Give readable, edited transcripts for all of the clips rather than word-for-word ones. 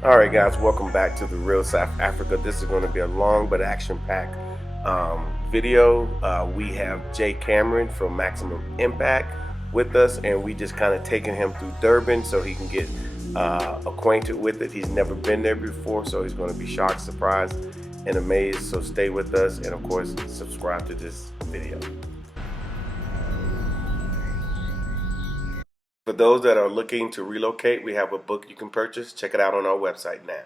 All right, guys, welcome back to the Real South Africa. This is going to be a long but action-packed video. We have Jay Cameron from Maximum Impact with us, and we just kind of taking him through Durban so he can get acquainted with it. He's never been there before, so he's going to be shocked, surprised, and amazed. So stay with us, and of course, subscribe to this video. For those that are looking to relocate, we have a book you can purchase. Check it out on our website now.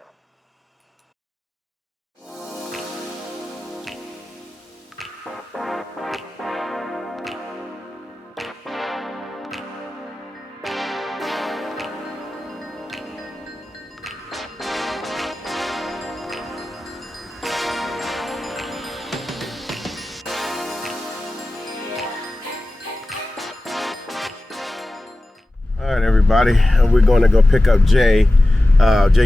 All right, everybody, we're going to go pick up Jay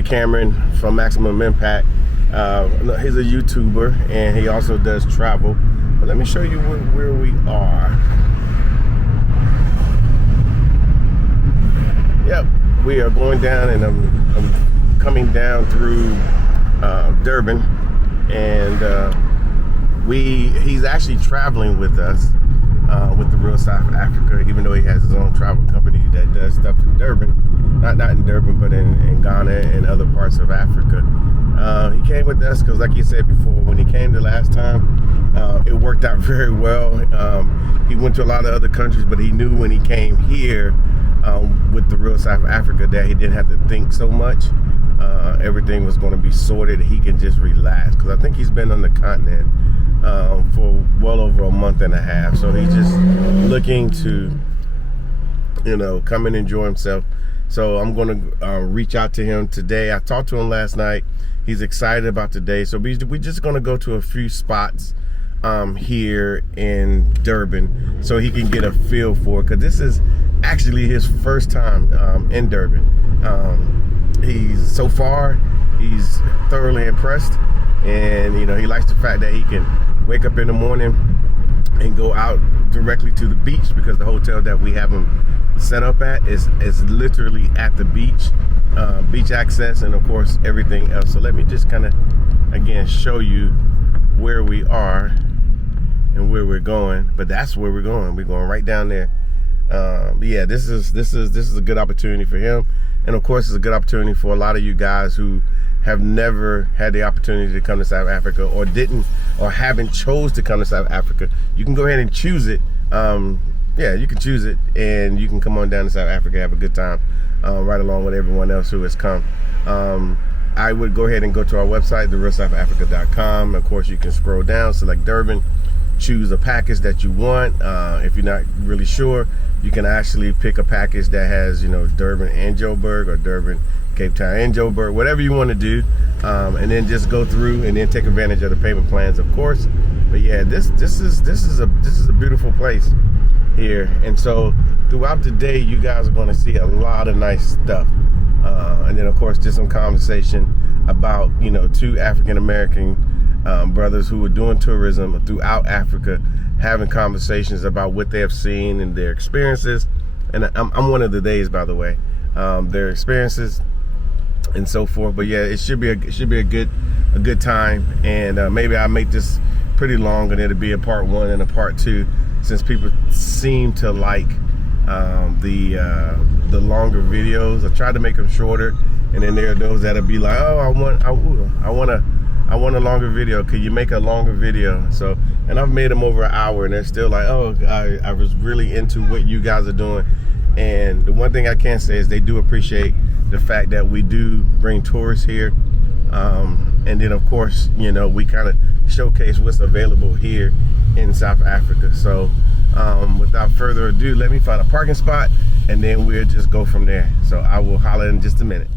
Cameron from Maximum Impact. He's a YouTuber and he also does travel. But let me show you where we are. Yep, we are going down, and I'm coming down through Durban, and he's actually traveling with us. With the Real South Africa, even though he has his own travel company that does stuff in Durban, not in Durban, but in Ghana and other parts of Africa. He came with us because, like you said before, when he came the last time, it worked out very well. He went to a lot of other countries, but he knew when he came here with the Real South Africa that he didn't have to think so much. Everything was going to be sorted. He can just relax, because I think he's been on the continent for well over a month and a half, so he's just looking to, come and enjoy himself. So I'm going to reach out to him today. I talked to him last night. He's excited about today, so we're just going to go to a few spots here in Durban so he can get a feel for it, because this is actually his first time in Durban. He's thoroughly impressed, and he likes the fact that he can wake up in the morning and go out directly to the beach, because the hotel that we have him set up at is literally at the beach, beach access, and of course everything else. So let me just kind of again show you where we are and where we're going. But that's where we're going. We're going right down there. Yeah, this is a good opportunity for him, and of course it's a good opportunity for a lot of you guys who have never had the opportunity to come to South Africa, or haven't chose to come to South Africa. You can go ahead and choose it. Yeah, you can choose it, and you can come on down to South Africa, have a good time, right along with everyone else who has come. I would go ahead and go to our website, therealsouthafrica.com. Of course, you can scroll down, select Durban, choose a package that you want. If you're not really sure, you can actually pick a package that has, Durban and Joburg, or Durban, Cape Town and Joburg, whatever you want to do, and then just go through and then take advantage of the payment plans, of course. But yeah, this is a beautiful place here, and so throughout the day you guys are going to see a lot of nice stuff, and then of course just some conversation about two African American brothers who are doing tourism throughout Africa, having conversations about what they have seen and their experiences. And I'm one of the days, by the way, their experiences and so forth. But yeah, it should be a good time, and maybe I'll make this pretty long, and it'll be a part 1 and a part 2, since people seem to like the longer videos. I try to make them shorter, and then there are those that'll be like, oh, I want a longer video. Could you make a longer video? So, and I've made them over an hour, and they're still like, oh, I was really into what you guys are doing. And the one thing I can say is they do appreciate the fact that we do bring tourists here, and then of course we kind of showcase what's available here in South Africa. So without further ado, let me find a parking spot, and then we'll just go from there. So I will holler in just a minute.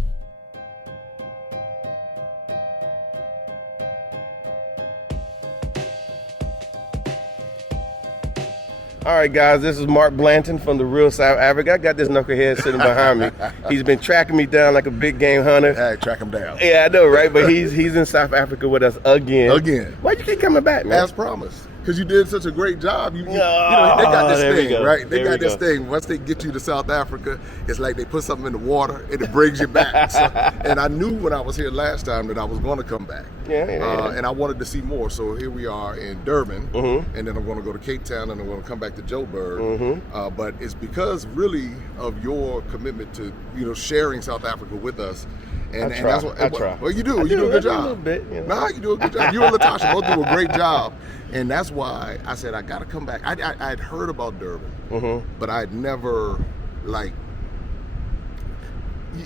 All right, guys, this is Mark Blanton from the Real South Africa. I got this knucklehead sitting behind me. He's been tracking me down like a big game hunter. Hey, track him down. Yeah, I know, right? But he's in South Africa with us again. Again. Why you keep coming back, man? As promised. because you did such a great job. You know, they got this thing, right? They got this thing. Once they get you to South Africa, it's like they put something in the water and it brings you back. So, and I knew when I was here last time that I was going to come back. And I wanted to see more. So here we are in Durban, and then I'm going to go to Cape Town, and I'm going to come back to Joburg. But it's because really of your commitment to, you know, sharing South Africa with us. And that's what I try. Well, you do. You do a good job. A little bit, you know. Nah, you do a good job. You and Latasha both do a great job. And that's why I said I got to come back. I had heard about Durban, but I had never, like,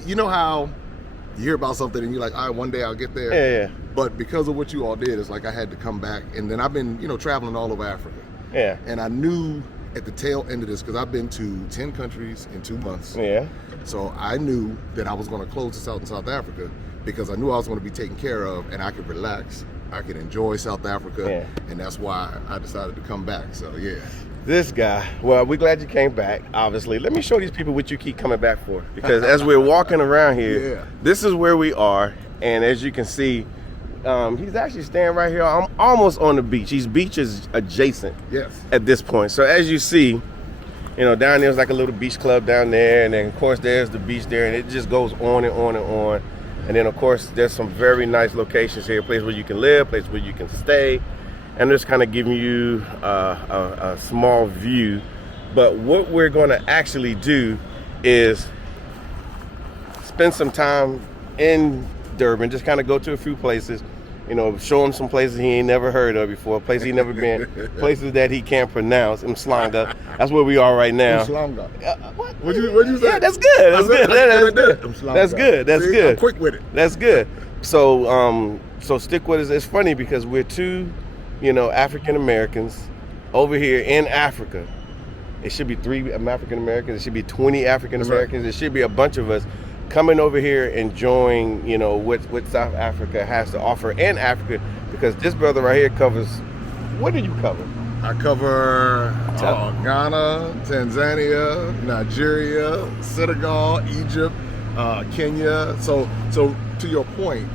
you know how you hear about something and you're like, all right, one day I'll get there. Yeah. But because of what you all did, it's like I had to come back. And then I've been, you know, traveling all over Africa. Yeah. And I knew at the tail end of this, because I've been to 10 countries in 2 months. Yeah. So I knew that I was going to close this out in South Africa because I knew I was going to be taken care of and I could relax. I could enjoy South Africa. And that's why I decided to come back. So, yeah. This guy, well, we're glad you came back, obviously. Let me show these people what you keep coming back for. Because as we're walking around here, this is where we are. And as you can see, he's actually standing right here. I'm almost on the beach. He's beaches adjacent at this point. So as you see, you know, down there's like a little beach club down there. And then, of course, there's the beach there. And it just goes on and on and on. And then, of course, there's some very nice locations here. A place where you can live, a place where you can stay. And just kind of giving you a small view. But what we're going to actually do is spend some time in Durban, just kind of go to a few places, you know, show him some places he ain't never heard of before, places he never been, places that he can't pronounce. Mslanga. That's where we are right now. Mslanga. What? What'd you say? Yeah, that's good. That's good. That's good. That's good. I'm quick with it. That's good. So, so stick with us. It's funny because we're two, you know, African Americans over here in Africa. It should be 3 African Americans. It should be 20 African Americans. It should be a bunch of us coming over here enjoying, you know, what South Africa has to offer in Africa, because this brother right here covers, what do you cover? I cover Ghana, Tanzania, Nigeria, Senegal, Egypt, Kenya. So to your point,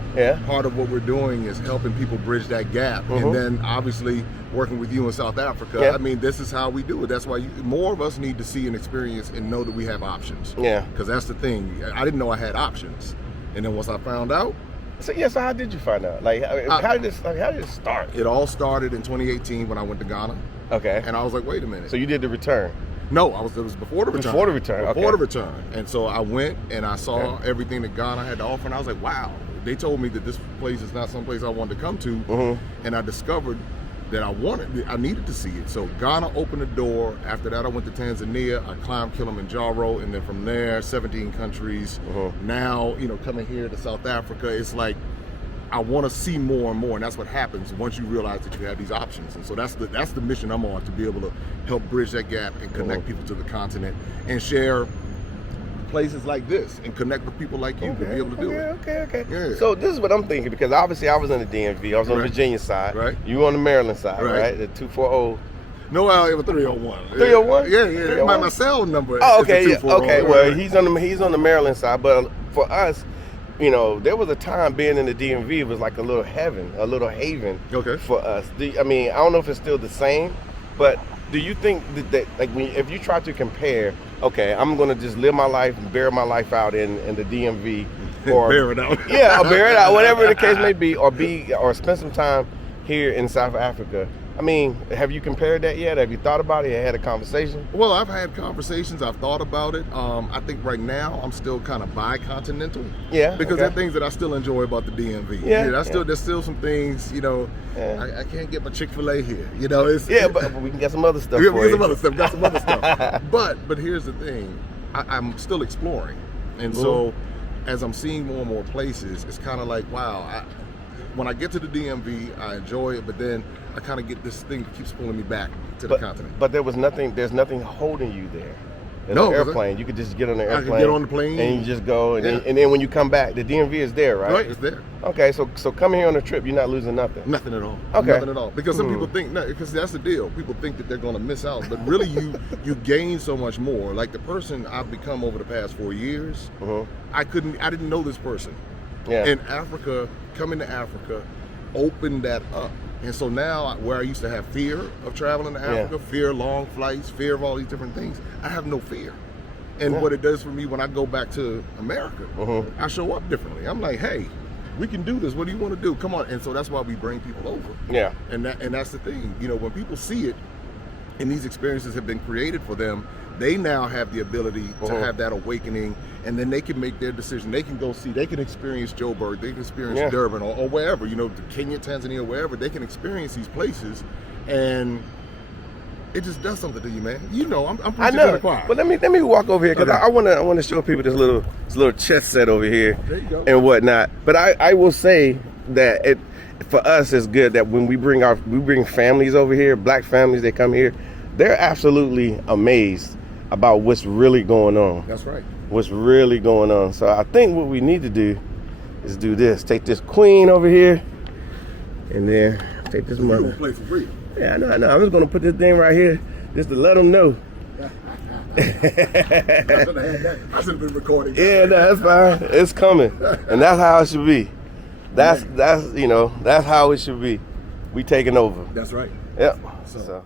part of what we're doing is helping people bridge that gap. And then obviously working with you in South Africa, I mean, this is how we do it. That's why more of us need to see and experience and know that we have options. Yeah. Because that's the thing. I didn't know I had options. And then once I found out. So how did you find out? Like, how did it start? It all started in 2018 when I went to Ghana. Okay. And I was like, wait a minute. So you did the return? No, it was before the return. Before the return, Before the return. And so I went and I saw everything that Ghana had to offer, and I was like, wow. They told me that this place is not some place I wanted to come to, and I discovered that I needed to see it. So Ghana opened the door. After that, I went to Tanzania. I climbed Kilimanjaro, and then from there, 17 countries. Now, you know, coming here to South Africa, it's like I want to see more and more, and that's what happens once you realize that you have these options. And so that's the mission I'm on, to be able to help bridge that gap and connect people to the continent and share places like this and connect with people like you to be able to do it. Okay. Yeah. So this is what I'm thinking, because obviously I was on the DMV, I was on the Virginia side, you on the Maryland side, right? The 240. No, it was 301. 301? Yeah. My cell number. Oh, okay, is 240. Okay. Well, he's on the Maryland side, but for us, you know, there was a time being in the DMV, it was like a little heaven, a little haven for us. I mean, I don't know if it's still the same, but do you think that like, if you try to compare, okay, I'm going to just live my life and bear my life out in the DMV, or bear it out, or bear it out, whatever the case may be, or spend some time here in South Africa. I mean, have you compared that yet? Have you thought about it? Have you had a conversation? Well, I've had conversations. I've thought about it. I think right now I'm still kind of bi-continental. Yeah. Because there are things that I still enjoy about the DMV. There's still some things, you know, I can't get my Chick-fil-A here. You know, but we can get some other stuff. Got some other stuff. But here's the thing. I'm still exploring. And so as I'm seeing more and more places, it's kind of like, wow, when I get to the DMV, I enjoy it, but then I kind of get this thing that keeps pulling me back to the continent. But there's nothing holding you there. There's an airplane. You could just get on the airplane. I can get on the plane. And you just go, and then when you come back, the DMV is there, right? Right, it's there. Okay, so coming here on a trip, you're not losing nothing. Nothing at all. Okay. Nothing at all. Because some people think, because that's the deal. People think that they're going to miss out, but really you gain so much more. Like the person I've become over the past 4 years, I didn't know this person. Yeah. In Africa, coming to Africa, opened that up. And so now, where I used to have fear of traveling to Africa, fear of long flights, fear of all these different things, I have no fear. And what it does for me when I go back to America, I show up differently. I'm like, hey, we can do this. What do you want to do? Come on. And so that's why we bring people over. Yeah. And that's the thing. You know, when people see it, and these experiences have been created for them, they now have the ability to have that awakening, and then they can make their decision. They can go see, they can experience Joburg, they can experience Durban, or wherever, you know, Kenya, Tanzania, wherever. They can experience these places, and it just does something to you, man. You know, I'm I know. But let me walk over here, because I want to show people this little chess set over here. There you go. And whatnot. But I will say that for us it's good that when we bring families over here, black families, they come here, they're absolutely amazed about what's really going on. That's right. What's really going on. So I think what we need to do is do this. Take this queen over here, and then take this mother. You're gonna play for free. Yeah, I know. I'm just gonna put this thing right here just to let them know. I should have been recording. Yeah, no, that's fine. It's coming, and that's how it should be. That's how it should be. We taking over. That's right. Yep. So.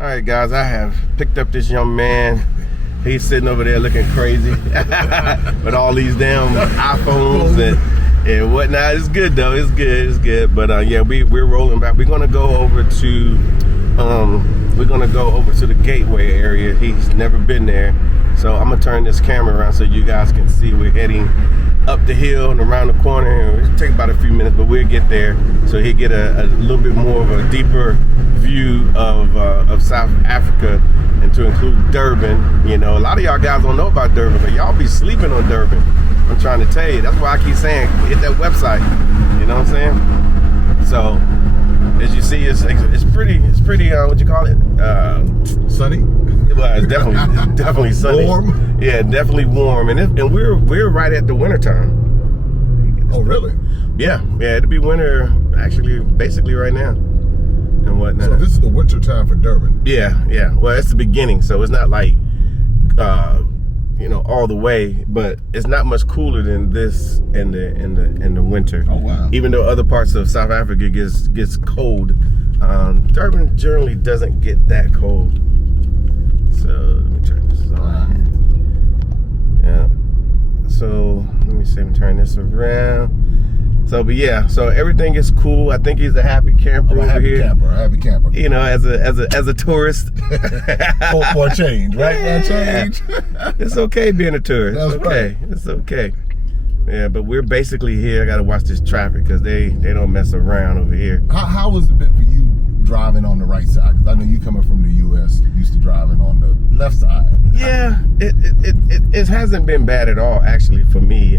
All right, guys, I have picked up this young man. He's sitting over there looking crazy with all these damn iPhones and whatnot. It's good though. It's good. But we're rolling back. We're gonna go over to the Gateway area. He's never been there, so I'm gonna turn this camera around so you guys can see. We're heading up the hill and around the corner. It'll take about a few minutes, but we'll get there, so he'll get a little bit more of a deeper view of South Africa, and to include Durban. You know, a lot of y'all guys don't know about Durban, but y'all be sleeping on Durban. I'm trying to tell you. That's why I keep saying hit that website. You know what I'm saying? So as you see, it's pretty. What you call it? Sunny. Well, it's definitely sunny. Warm. Yeah, definitely warm, and we're right at the winter time. Oh, really? Yeah. It'll be winter actually, basically right now. And whatnot. So this is the winter time for Durban. Yeah. Well, it's the beginning, so it's not like all the way, but it's not much cooler than this in the winter. Oh wow! Even though other parts of South Africa gets cold, Durban generally doesn't get that cold. So let me turn this on. Yeah. So let me see. I'm turning this around. So everything is cool. I think he's a happy camper over here. A happy camper. You know, as a tourist. for a change, right? Yeah. For a change. It's okay being a tourist. That's okay. Right. It's okay. Yeah, but we're basically here. I got to watch this traffic because they don't mess around over here. How has it been for you driving on the right side? Because I know you coming from the U.S. used to driving on the left side. Yeah, it hasn't been bad at all actually for me.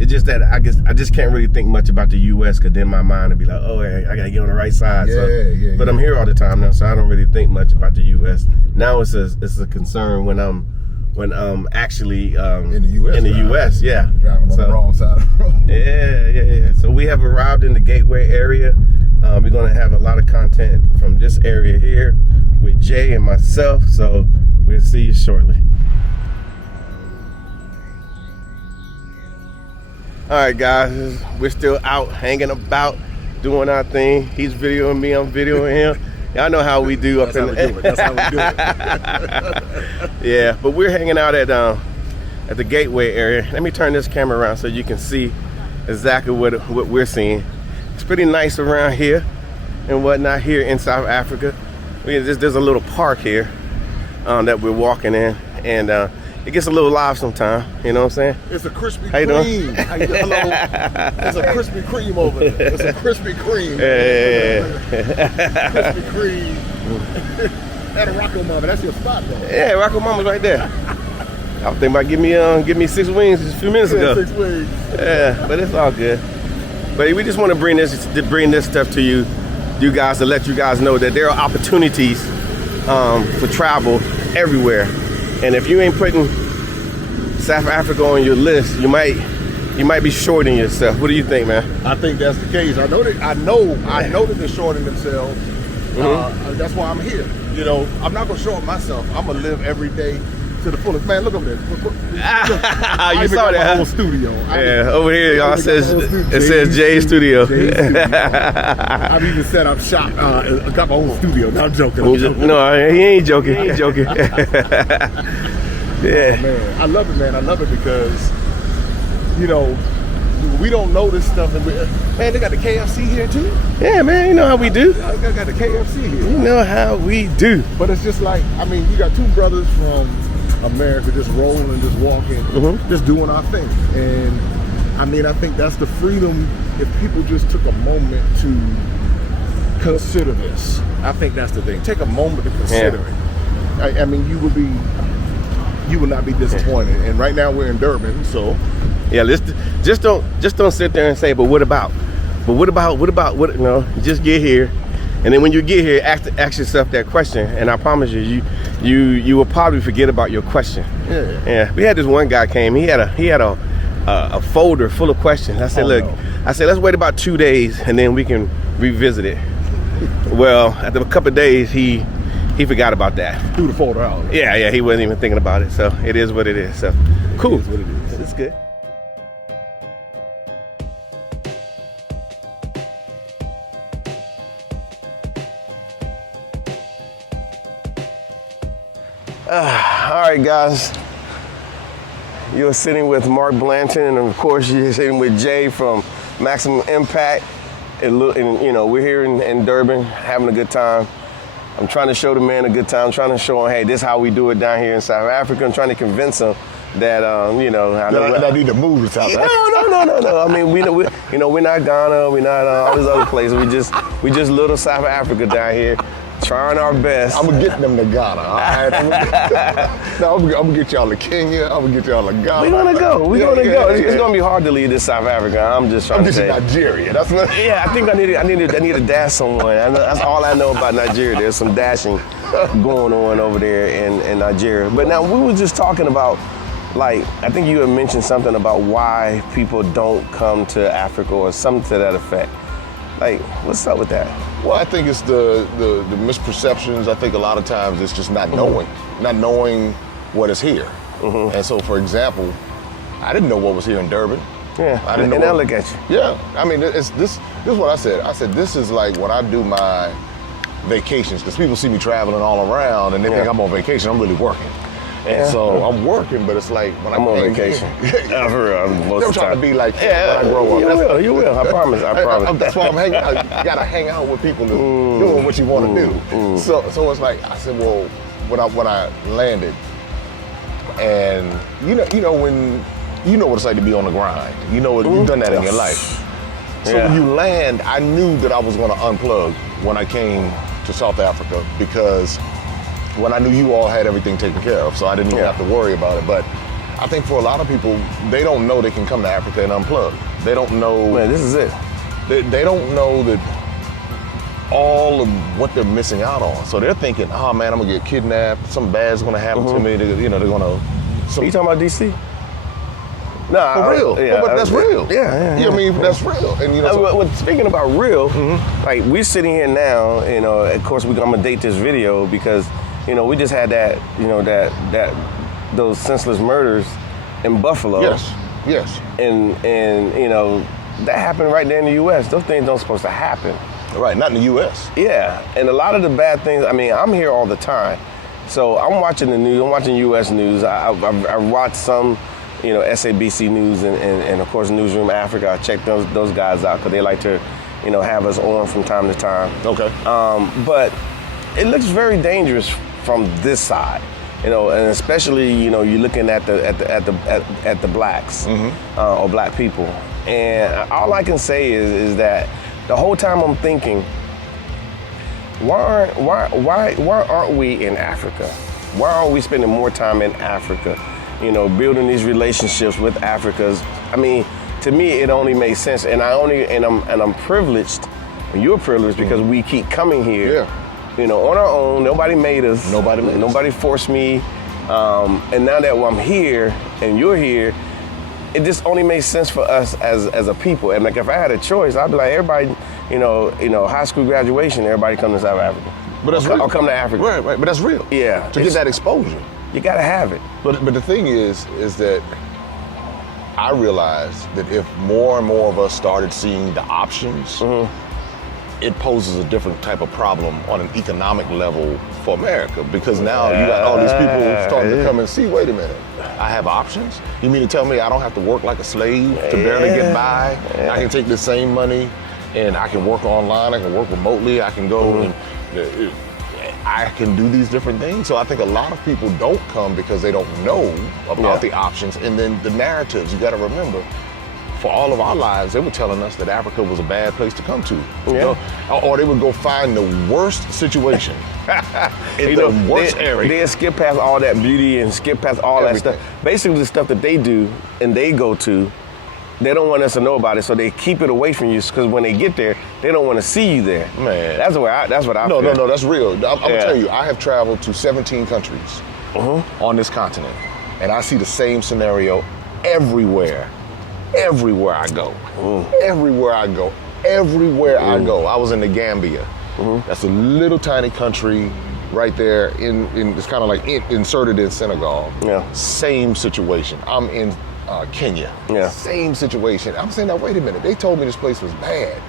It's just that I just can't really think much about the U.S. because then my mind would be like, oh, I gotta get on the right side. Yeah. But I'm here all the time now, so I don't really think much about the U.S. Now it's a concern when I'm actually in the U.S. Yeah, driving on the wrong side of the road. Yeah. So we have arrived in the Gateway area. We're gonna have a lot of content from this area here with Jay and myself. So we'll see you shortly. All right, guys, we're still out hanging about, doing our thing. He's videoing me, I'm videoing him. Y'all know how we do up in the... That's how we do it. Yeah, but we're hanging out at the Gateway area. Let me turn this camera around so you can see exactly what we're seeing. It's pretty nice around here and whatnot here in South Africa. There's a little park here that we're walking in, and it gets a little live sometime, you know what I'm saying? It's a Krispy How you Kreme. doing? Hello. It's a Krispy Kreme over there. It's a Krispy Kreme. Yeah. Krispy Kreme. At a Rocco Mama. That's your spot, though. Yeah, Rocco Mama's right there. I was thinking about give me 6 wings just a few minutes ago. 6 wings. Yeah, but it's all good. But we just want to bring this stuff to you guys, to let you guys know that there are opportunities for travel everywhere. And if you ain't putting South Africa on your list, you might you might be shorting yourself. What do you think, man? I think that's the case. I know that they're shorting themselves. That's why I'm here. You know, I'm not gonna short myself. I'm gonna live every day to the fullest. Man, look over there. Look, you saw that? Whole studio. Over here, y'all it says Jay's studio. I've even set up shop. I got my own studio. No, I'm joking. No, he ain't joking. He ain't joking. Yeah. Oh, man, I love it, man. I love it because, you know, we don't know this stuff. And man, they got the KFC here too. Yeah, man, you know how we do. I got the KFC here. You know how we do. But it's just like, I mean, you got two brothers from America just rolling, just walking, just doing our thing. And I mean, I think that's the freedom if people just took a moment to consider this. I think that's the thing. Take a moment to consider it. I mean, you will not be disappointed. And right now we're in Durban, so yeah, just don't sit there and say, but what about? But what about? You know, just get here, and then when you get here, ask yourself that question. And I promise you will probably forget about your question. Yeah. We had this one guy came. He had a folder full of questions. I said, I said, let's wait about 2 days, and then we can revisit it. Well, after a couple of days, he forgot about that. Threw the folder out. Yeah, he wasn't even thinking about it. So it is what it is. So cool. It is what it is. It's good. All right, guys. You're sitting with Mark Blanton, and of course, you're sitting with Jay from Maximum Impact. And you know, we're here in Durban, having a good time. I'm trying to show the man a good time. I'm trying to show him, hey, this is how we do it down here in South Africa. I'm trying to convince him that, you know, I need to move to South Africa. No. I mean, we're not Ghana. We're not all these other places. We just little South Africa down here, trying our best. I'm gonna get them to Ghana. All right? I'm gonna get y'all to Kenya. I'm gonna get y'all to Ghana. We're gonna go. It's gonna be hard to leave this South Africa. I'm just trying to say. Nigeria. That's what. Yeah, I think I need to dash someone. That's all I know about Nigeria. There's some dashing going on over there in Nigeria. But now we were just talking about, like, I think you had mentioned something about why people don't come to Africa or something to that effect. Like, what's up with that? Well, I think it's the misperceptions. I think a lot of times it's just not knowing what is here. And so, for example, I didn't know what was here in Durban. Yeah, I didn't know. And I look at you. Yeah, I mean, this is what I said. I said, this is like when I do my vacations, because people see me traveling all around and they think I'm on vacation. I'm really working. And so I'm working, but it's like when I'm on vacation. Yeah, for real. I'm trying to be like when I grow up. You will. I promise. That's why I'm hanging out. You gotta hang out with people doing what you want to do. So it's like, I said, well, when I landed, and you know when you know what it's like to be on the grind. You know, you've done that in your life. So when you land, I knew that I was going to unplug when I came to South Africa, because when I knew you all had everything taken care of, so I didn't even have to worry about it. But I think for a lot of people, they don't know they can come to Africa and unplug. They don't know. Man, this is it. They don't know that all of what they're missing out on. So they're thinking, oh man, I'm gonna get kidnapped. Something bad's gonna happen to me. They're gonna. Are you talking about DC? No, for real. But that's real. Yeah. I mean, that's real. And speaking about real, like we're sitting here now. You know, of course, I'm gonna date this video because we just had that. Those senseless murders in Buffalo. Yes. And that happened right there in the U.S. Those things don't supposed to happen. Right, not in the U.S. Yeah, and a lot of the bad things. I mean, I'm here all the time, so I'm watching the news. I'm watching U.S. news. I watch some. SABC News and of course Newsroom Africa. I check those guys out because they like to, have us on from time to time. Okay. But it looks very dangerous from this side, and especially you're looking at the blacks or black people. And all I can say is that the whole time I'm thinking, why aren't we in Africa? Why aren't we spending more time in Africa? Building these relationships with Africans. I mean, to me, it only makes sense, and I'm privileged. And you're privileged because we keep coming here. On our own. Nobody made us. Nobody forced me. And now that I'm here and you're here, it just only makes sense for us as a people. And like if I had a choice, I'd be like, everybody, high school graduation, everybody come to South Africa. But that's real. Or come to Africa. Right. But that's real. Yeah. To get that exposure. You gotta have it. But the thing is that I realized that if more and more of us started seeing the options, it poses a different type of problem on an economic level for America, because now you got all these people starting to come and see, wait a minute, I have options? You mean to tell me I don't have to work like a slave to barely get by? I can take the same money and I can work online, I can work remotely, I can go and I can do these different things. So I think a lot of people don't come because they don't know about the options. And then the narratives, you got to remember, for all of our lives, they were telling us that Africa was a bad place to come to. You know? Or they would go find the worst situation in the worst area. They'd skip past all that beauty and skip past all Everything. that stuff. Basically, the stuff that they do and they go to, they don't want us to know about it, so they keep it away from you, because when they get there, they don't want to see you there. Man. That's what I feel. No, that's real. I'm gonna tell you, I have traveled to 17 countries on this continent, and I see the same scenario everywhere. Everywhere I go. Everywhere I go. Everywhere I go. I was in the Gambia. That's a little tiny country right there in it's kind of like inserted in Senegal. Yeah. Same situation. I'm in Kenya. Yeah. Same situation. I'm saying, now wait a minute. They told me this place was bad.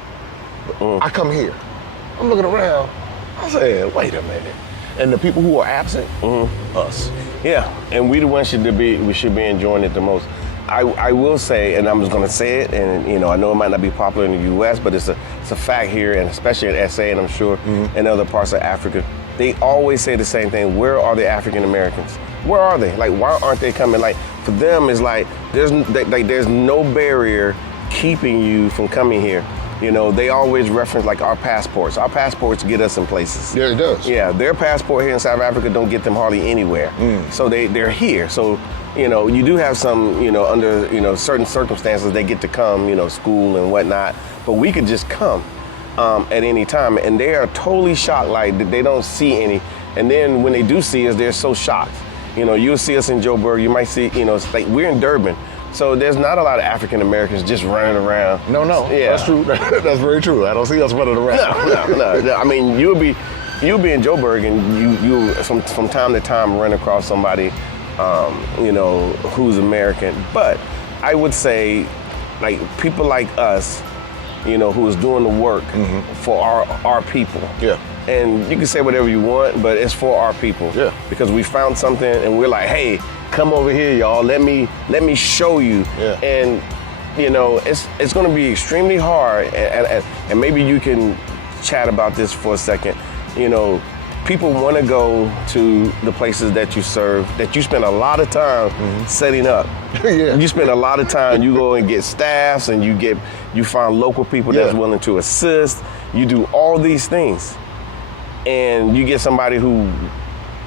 I come here. I'm looking around. I said, wait a minute. And the people who are absent, us. Yeah, and we the ones we should be enjoying it the most. I will say, and I'm just going to say it, and I know it might not be popular in the U.S., but it's a fact here, and especially in SA, and I'm sure in other parts of Africa. They always say the same thing. Where are the African Americans? Where are they? Like, why aren't they coming? Like, for them, it's like there's no barrier keeping you from coming here. They always reference like our passports. Our passports get us in places. Yeah, it does. Yeah, their passport here in South Africa don't get them hardly anywhere. So they're here. So you do have some, under, certain circumstances, they get to come, school and whatnot, but we could just come at any time. And they are totally shocked, like they don't see any. And then when they do see us, they're so shocked. You'll see us in Joburg, you might see, it's like we're in Durban. So there's not a lot of African Americans just running around. No, Yeah. That's true. That's very true. I don't see us running around. No. I mean, you'll be in Joburg and you from time to time run across somebody who's American. But I would say, like, people like us, who is doing the work for our people. Yeah. And you can say whatever you want, but it's for our people. Yeah. Because we found something and we're like, hey, come over here, y'all. Let me show you. Yeah. And it's going to be extremely hard. And maybe you can chat about this for a second. People want to go to the places that you serve, that you spend a lot of time setting up. Yeah. You spend a lot of time, you go and get staffs and you find local people that's willing to assist. You do all these things. And you get somebody who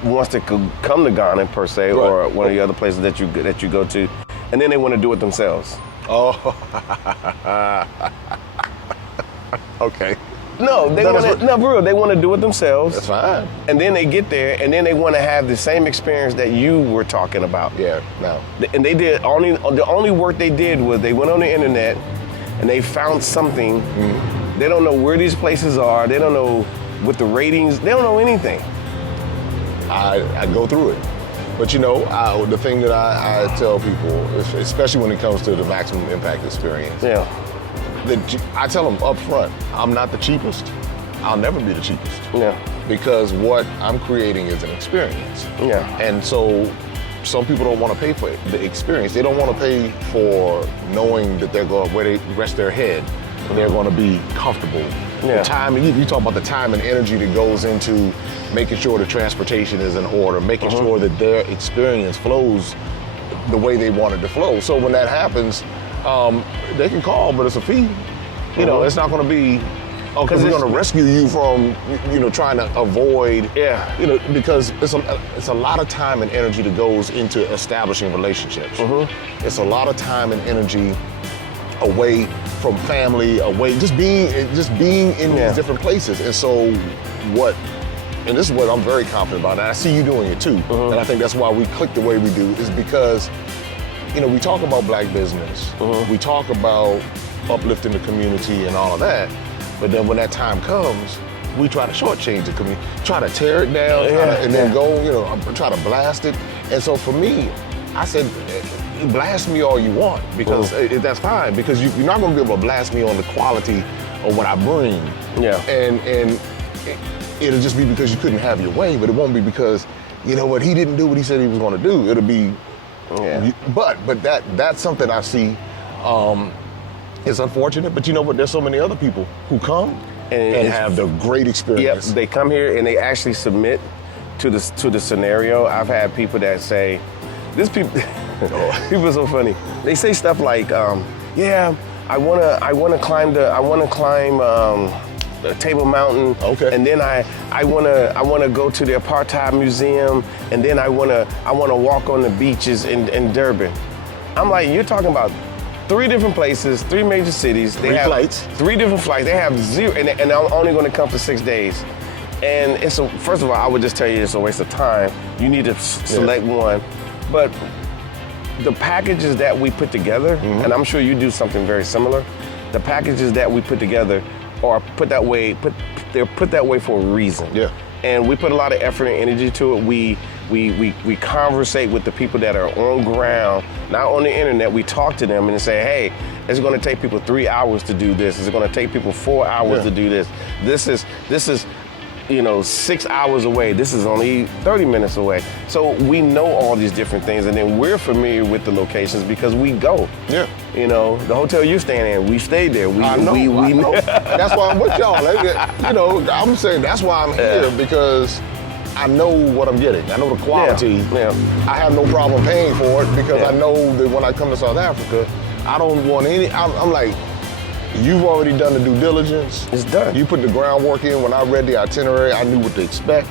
wants to come to Ghana per se, or one of the other places that you go to, and then they want to do it themselves. Oh. Okay. No, for real, they want to do it themselves. That's fine. And then they get there, and then they want to have the same experience that you were talking about. Yeah, no. And they did the only work they did was they went on the internet, and they found something. They don't know where these places are. They don't know what the ratings. They don't know anything. I go through it. But the thing that I tell people, especially when it comes to the maximum impact experience, I tell them up front, I'm not the cheapest. I'll never be the cheapest. Yeah. Because what I'm creating is an experience. Yeah. And so some people don't want to pay for it, the experience. They don't want to pay for knowing that they're going where they rest their head, and they're going to be comfortable. Yeah. The time, you talk about the time and energy that goes into making sure the transportation is in order, making sure that their experience flows the way they want it to flow. So when that happens, they can call, but it's a fee. It's not going to be, because we're going to rescue you from, trying to avoid, because it's a lot of time and energy that goes into establishing relationships. It's a lot of time and energy away from family, away, just being in these different places. And so and this is what I'm very confident about, and I see you doing it too, and I think that's why we click the way we do, is because we talk about black business. We talk about uplifting the community and all of that. But then when that time comes, we try to shortchange the community, try to tear it down, then go, try to blast it. And so for me, I said, blast me all you want, because that's fine, because you're not gonna be able to blast me on the quality of what I bring. Yeah. And it'll just be because you couldn't have your way, but it won't be because, he didn't do what he said he was gonna do. It'll be, but that's something I see. It's unfortunate, but you know what? There's so many other people who come and have the great experience. Yep, they come here and they actually submit to the scenario. I've had people that say, people are so funny. They say stuff like, I wanna climb the Table Mountain, and then I wanna go to the Apartheid Museum, and then I wanna walk on the beaches in Durban. I'm like, you're talking about 3 different places, 3 major cities. They have flights. 3 different flights. They have 0, and I'm only going to come for 6 days. And first of all, I would just tell you it's a waste of time. You need to select one. But the packages that we put together, and I'm sure you do something very similar, the packages that we put together are put that way for a reason. Yeah. And we put a lot of effort and energy to it. We conversate with the people that are on ground, not on the internet. We talk to them and say, hey, it's going to take people 3 hours to do this. It's going to take people 4 hours to do this. This is 6 hours away. This is only 30 minutes away. So we know all these different things, and then we're familiar with the locations because we go. Yeah. The hotel you're staying in, we stayed there. I know. That's why I'm with y'all. I'm saying that's why I'm here, because I know what I'm getting. I know the quality. Yeah. I have no problem paying for it, because I know that when I come to South Africa, I don't want I'm like, you've already done the due diligence. It's done. You put the groundwork in. When I read the itinerary, I knew what to expect.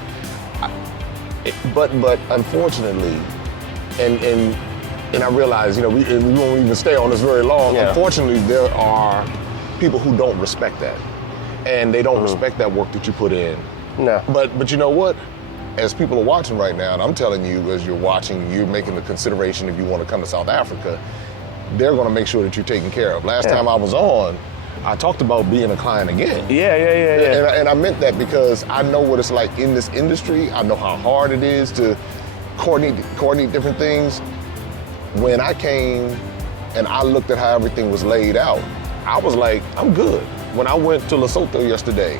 But unfortunately, and I realize, we won't even stay on this very long. Yeah. Unfortunately, there are people who don't respect that. And they don't respect that work that you put in. No. But you know what? As people are watching right now, and I'm telling you, as you're watching, you're making the consideration if you want to come to South Africa, they're going to make sure that you're taken care of. Last time I was on, I talked about being a client again. Yeah. And I meant that because I know what it's like in this industry. I know how hard it is to coordinate different things. When I came and I looked at how everything was laid out, I was like, I'm good. When I went to Lesotho yesterday,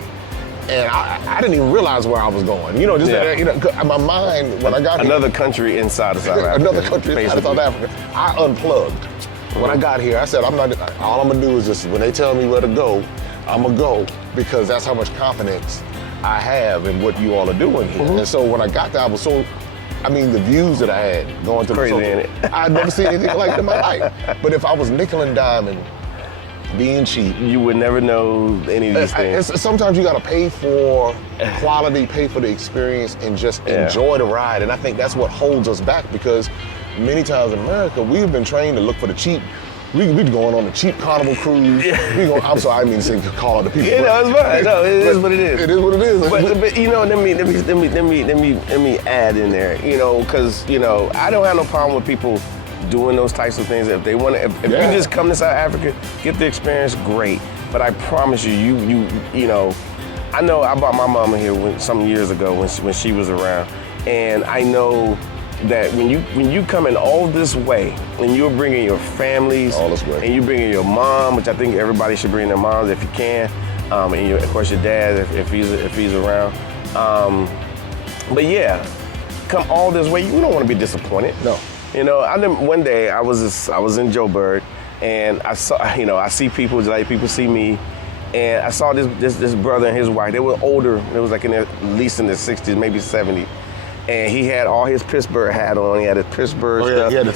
and I didn't even realize where I was going. My mind, when I got another country inside of South Africa. Another country inside of South Africa. I unplugged. When I got here, I said, all I'm gonna do is just, when they tell me where to go, I'm gonna go, because that's how much confidence I have in what you all are doing here. And so when I got there, I was the views that I had going to crazy, ain't it? I'd never seen anything like it in my life. But if I was nickel and diming, being cheap, you would never know any of these things. Sometimes you gotta pay for quality, pay for the experience, and just enjoy the ride. And I think that's what holds us back, because many times in America, we've been trained to look for the cheap. We're going on the cheap Carnival cruise. I'm sorry, I didn't mean to say call other people. It's fine. No, it is what it is. It is what it is. But let me add in there. Because I don't have no problem with people doing those types of things. If they want to, if you just come to South Africa, get the experience, great. But I promise you, I know I brought my mama here some years ago when she was around, and I know that when you come in all this way, and you're bringing your families, all this way, and you're bringing your mom, which I think everybody should bring their moms if you can, and of course your dad if he's around. But yeah, come all this way, you don't want to be disappointed. No. One day I was in Joburg, and I saw, I see people just like people see me, and I saw this brother and his wife. They were older. It was like at least in their 60s, maybe 70s. And he had all his Pittsburgh hat on. He had his Pittsburgh stuff. He had the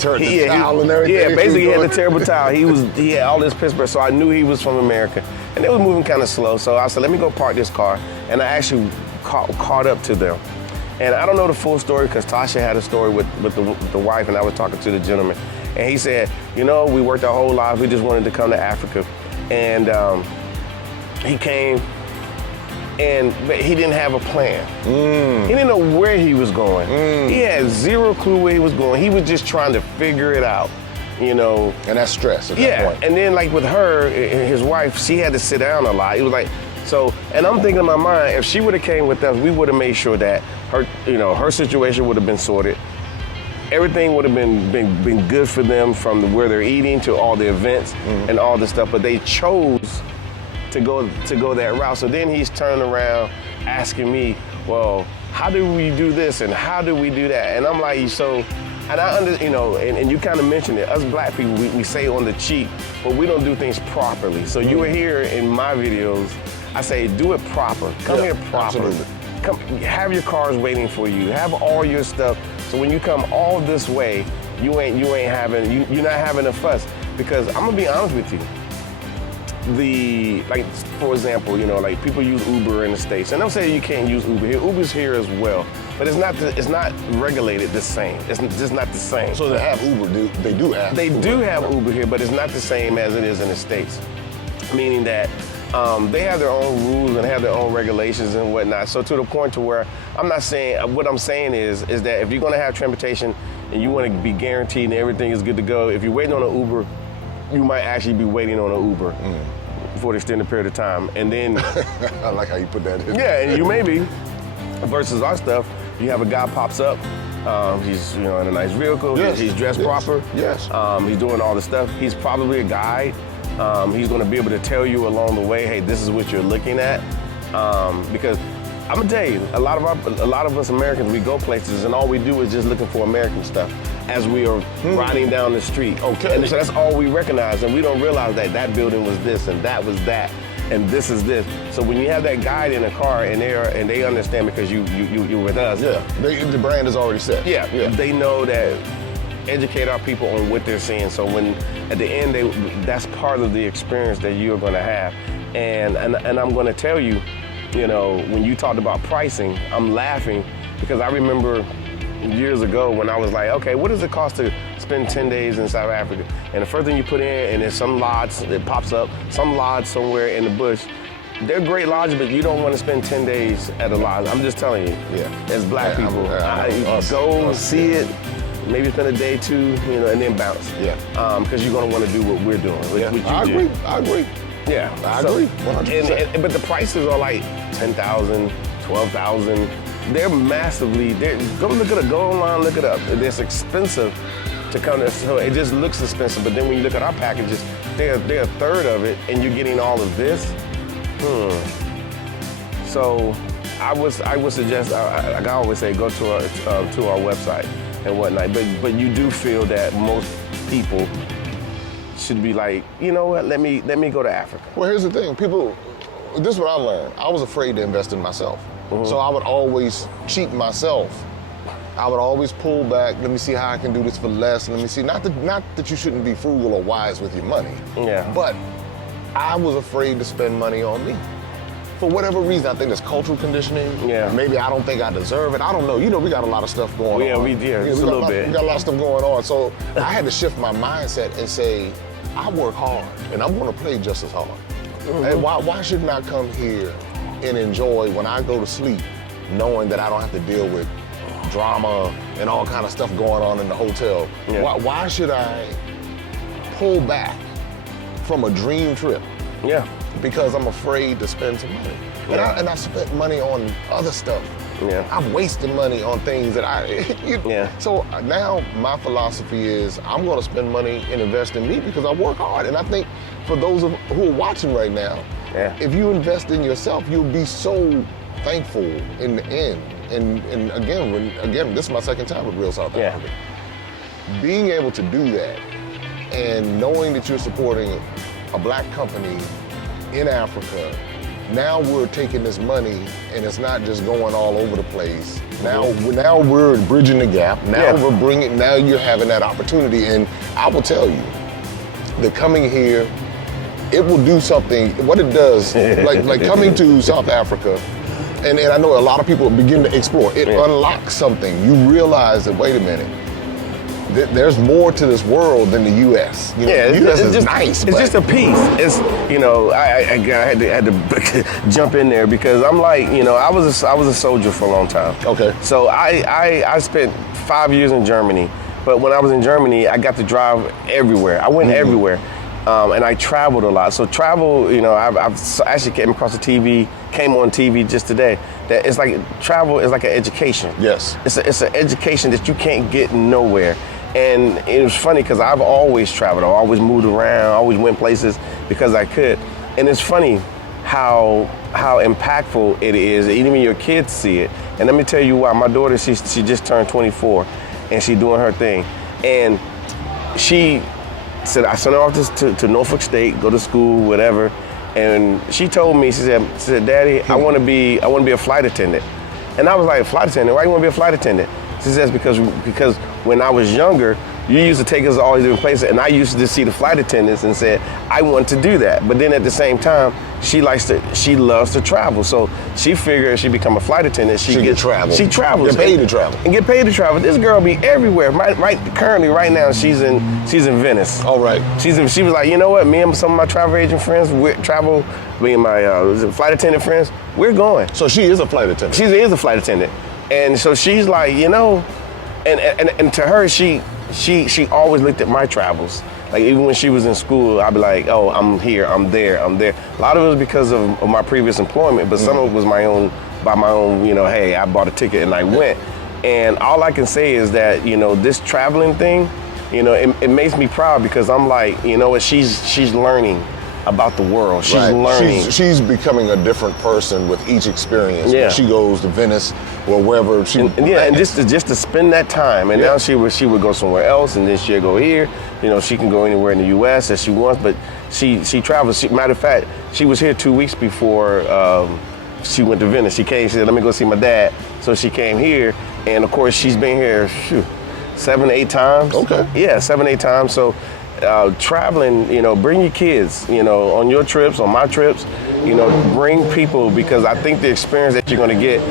towel and everything. Yeah, basically he had the terrible towel. He had all this Pittsburgh, so I knew he was from America. And they were moving kind of slow, so I said, let me go park this car. And I actually caught up to them. And I don't know the full story, because Tasha had a story with the wife, and I was talking to the gentleman. And he said, we worked our whole lives. We just wanted to come to Africa. And he came, but he didn't have a plan. He didn't know where he was going. He had zero clue where he was going. He was just trying to figure it out. you know. And that's stress at that point. And then like with her, his wife, she had to sit down a lot. It was like, so, and I'm thinking in my mind, if she would have came with us, we would have made sure that her, you know, her situation would have been sorted. Everything would have been good for them, from where they're eating to all the events and all the stuff, but they chose to go that route. So then he's turning around asking me, well, how do we do this and how do we do that? And I'm like, so, and I you know, and you kind of mentioned it, us black people, we say on the cheap, but we don't do things properly. So you will hear in my videos, I say, do it proper. Come here proper. Absolutely. Come, have your cars waiting for you. Have all your stuff. So when you come all this way, you're not having a fuss. Because I'm gonna be honest with you. Like, for example, you know, like people use Uber in the States, and they'll say you can't use Uber here. Uber's here as well, but it's not regulated the same. It's just not the same. So they have Uber. They do have Uber here, but it's not the same as it is in the States. Meaning that they have their own rules and have their own regulations and whatnot. So to the point to where what I'm saying is that if you're gonna have transportation and you want to be guaranteed and everything is good to go, if you're waiting on an Uber, you might actually be waiting on an Uber for an extended period of time. And then I like how you put that in. Yeah, and you may be. Versus our stuff, you have a guy pops up. He's in a nice vehicle. Yes. He's dressed proper. Yes. He's doing all the stuff. He's probably a guide. He's going to be able to tell you along the way, hey, this is what you're looking at. Because I'm gonna tell you, a lot of us Americans, we go places and all we do is just looking for American stuff as we are riding down the street. Okay. And so that's all we recognize, and we don't realize that building was this and that was that, and this is this. So when you have that guide in a car and they understand because you're with us. Yeah. The brand is already set. Yeah. They know that. Educate our people on what they're seeing. So when at the end, that's part of the experience that you're going to have. And I'm going to tell you, when you talked about pricing, I'm laughing because I remember years ago when I was like, okay, what does it cost to spend 10 days in South Africa? And the first thing you put in, and there's some lodge that pops up, some lodge somewhere in the bush. They're great lodges, but you don't want to spend 10 days at a lodge. I'm just telling you, as black people, go see it. Maybe spend a day, 2, and then bounce. Because you're gonna want to do what we're doing. I agree. Yeah, I agree. 100%. But the prices are like $10,000, $12,000. They're massively. Go online, look it up. It's expensive to come to. So it just looks expensive. But then when you look at our packages, they're a third of it, and you're getting all of this. So I would suggest. Like I always say, go to our website and whatnot. But you do feel that most people should be like, you know what? Let me go to Africa. Well, here's the thing, people. This is what I learned. I was afraid to invest in myself, so I would always cheat myself. I would always pull back. Let me see how I can do this for less. Let me see. Not that you shouldn't be frugal or wise with your money. Yeah. But I was afraid to spend money on me. For whatever reason, I think it's cultural conditioning. Yeah. Maybe I don't think I deserve it. I don't know. We got a lot of stuff going on. Yeah, we did. Just a little bit. We got a lot of stuff going on. So I had to shift my mindset and say, I work hard, and I'm going to play just as hard. And why shouldn't I come here and enjoy when I go to sleep, knowing that I don't have to deal with drama and all kind of stuff going on in the hotel? Yeah. Why should I pull back from a dream trip? Yeah. Because I'm afraid to spend some money. Yeah. And I spent money on other stuff. Yeah. I'm wasting money on things that So now my philosophy is I'm going to spend money and invest in me because I work hard. And I think for those who are watching right now, if you invest in yourself, you'll be so thankful in the end. And again, this is my second time with Real South Africa. Being able to do that and knowing that you're supporting a black company in Africa, now we're taking this money and it's not just going all over the place. Now we're bridging the gap. Now you're having that opportunity. And I will tell you that coming here, it will do something. What it does, like coming to South Africa, and I know a lot of people begin to explore. It unlocks something. You realize that, wait a minute, there's more to this world than the U.S. The U.S. is nice. It's just a piece. It's I had to jump in there because I'm like, I was a soldier for a long time. Okay. So I spent 5 years in Germany, But when I was in Germany, I got to drive everywhere. I went everywhere. And I traveled a lot. So travel, you know, I've actually came across the TV, came on TV just today, that it's like travel is like an education. Yes. It's an education that you can't get nowhere. And it was funny because I've always traveled. I always moved around, always went places because I could. And it's funny how impactful it is, even when your kids see it. And let me tell you why. My daughter, she just turned 24 and she's doing her thing. And she said, I sent her off to Norfolk State, go to school, whatever. And she told me, she said, Daddy, I want to be a flight attendant. And I was like, flight attendant? Why you want to be a flight attendant? She says, because when I was younger, you used to take us to all these different places, and I used to see the flight attendants and said, I want to do that. But then at the same time, she loves to travel. So she figured if she become a flight attendant, she travels. Get paid to travel. And get paid to travel. This girl be everywhere. Currently, right now, she's in Venice. All right. She was like, you know what? Me and some of my travel agent friends, me and my flight attendant friends, we're going. So she is a flight attendant. She is a flight attendant. And so she's like, you know, and to her, she always looked at my travels. Like even when she was in school, I'd be like, oh, I'm here, I'm there. A lot of it was because of my previous employment, but some of it was by my own, you know, hey, I bought a ticket and I went. And all I can say is that, you know, this traveling thing, you know, it makes me proud because I'm like, you know what, she's learning about the world. She's learning. She's becoming a different person with each experience. Yeah. When she goes to Venice or wherever she. And just to spend that time. And now she would go somewhere else, and then she'll go here. You know, she can go anywhere in the U.S. as she wants, but she travels. Matter of fact, she was here 2 weeks before she went to Venice. She came. She said, "Let me go see my dad." So she came here, and of course she's been here 7, 8 times. Okay. Yeah, 7, 8 times. So. Traveling, you know, bring your kids, you know, on your trips, on my trips, you know, bring people because I think the experience that you're going to get,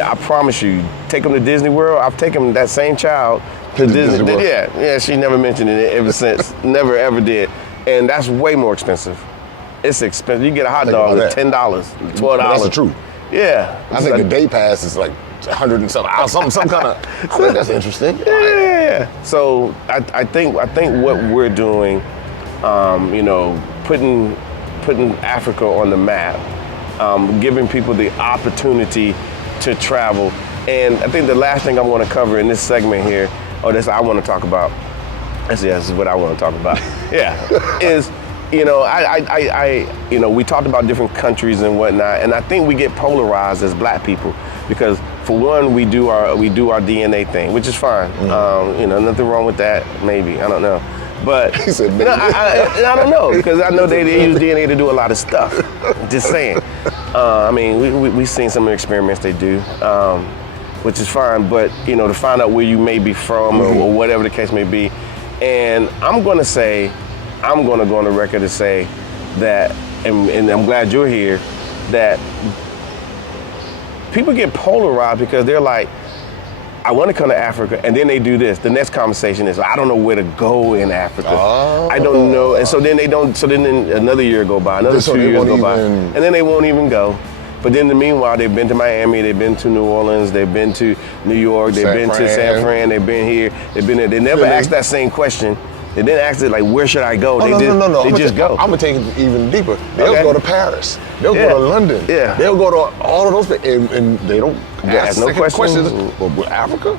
I promise you, take them to Disney World. I've taken that same child to Disney World. Yeah, she never mentioned it ever since, never ever did. And that's way more expensive. It's expensive. You get a hot dog with $10, $12. That's the truth. Yeah. I think a day pass is like 100 and something, some kind of. I think that's interesting. Yeah. So I think what we're doing, you know, putting Africa on the map, giving people the opportunity to travel, and I think the last thing I want to cover in this segment here, this I want to talk about. This is what I want to talk about. Yeah, is. You know, you know, we talked about different countries and whatnot, and I think we get polarized as Black people because, for one, we do our DNA thing, which is fine. You know, nothing wrong with that. Maybe I don't know, but he said maybe. No, I don't know because I know they use DNA to do a lot of stuff. Just saying. I mean, we've seen some of the experiments they do, which is fine. But you know, to find out where you may be from or whatever the case may be, and I'm going to go on the record to say that, and I'm glad you're here, that people get polarized because they're like, I want to come to Africa, and then they do this. The next conversation is, I don't know where to go in Africa. Oh. I don't know. And so then another year go by, another 2 years go by, and then they won't even go. But then in the meanwhile, they've been to Miami, they've been to New Orleans, they've been to New York, they've been to San Fran, they've been here, they've been there. They never asked that same question. They didn't ask it like, where should I go? No. They just go. I'm gonna take it even deeper. They'll go to Paris. They'll go to London. Yeah. They'll go to all of those things, and they don't ask no questions. Well, Africa?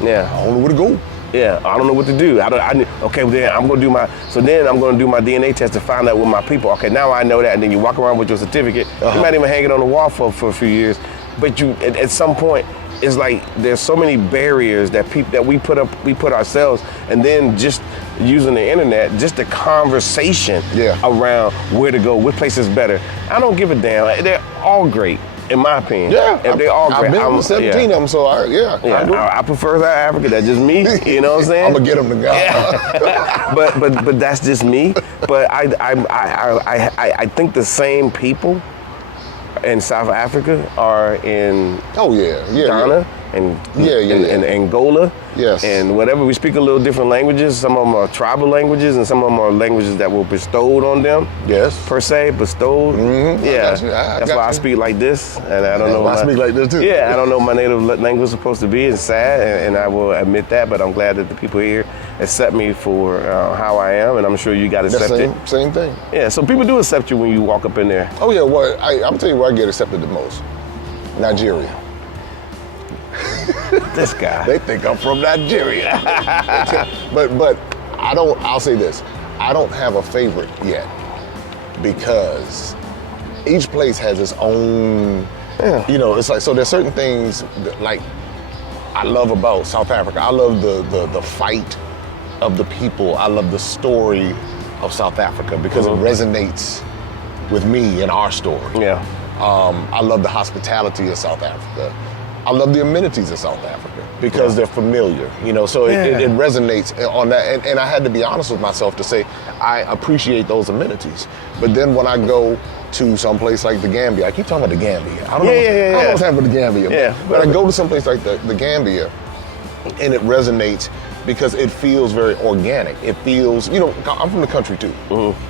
Yeah. I don't know where to go. Yeah, I don't know what to do. Okay, well then I'm gonna do my DNA test to find out with my people. Okay, now I know that, and then you walk around with your certificate. You might even hang it on the wall for a few years, but you at some point. It's like there's so many barriers that we put ourselves, and then just using the internet, just the conversation around where to go, what place is better. I don't give a damn. They're all great, in my opinion. Yeah, they're all great. I've been with 17 of them, so I prefer South Africa. That's just me. You know what I'm saying? I'm gonna get them to go. Yeah. but that's just me. But I think the same people in South Africa are in Ghana, and and Angola. Yes. And whatever. We speak a little different languages. Some of them are tribal languages, and some of them are languages that were bestowed on them. Yes. Per se, bestowed. Mm-hmm. Yeah. That's why I speak like this, and I don't know. I speak like this too. Yeah, I don't know what my native language is supposed to be. It's sad, and I will admit that. But I'm glad that the people here accept me for how I am, and I'm sure you got accepted. Same thing. Yeah. So people do accept you when you walk up in there. Oh yeah. Well, I'm tell you where I get accepted the most. Nigeria. This guy. They think I'm from Nigeria. but I'll say this. I don't have a favorite yet because each place has its own, it's like, so there's certain things that, like, I love about South Africa. I love the fight of the people. I love the story of South Africa because it resonates with me and our story. Yeah. I love the hospitality of South Africa. I love the amenities of South Africa because they're familiar, so it resonates on that. And I had to be honest with myself to say, I appreciate those amenities. But then when I go to some place like the Gambia, I keep talking about the Gambia. I don't know what's happening with the Gambia, but I go to some place like the Gambia and it resonates because it feels very organic. It feels, I'm from the country too,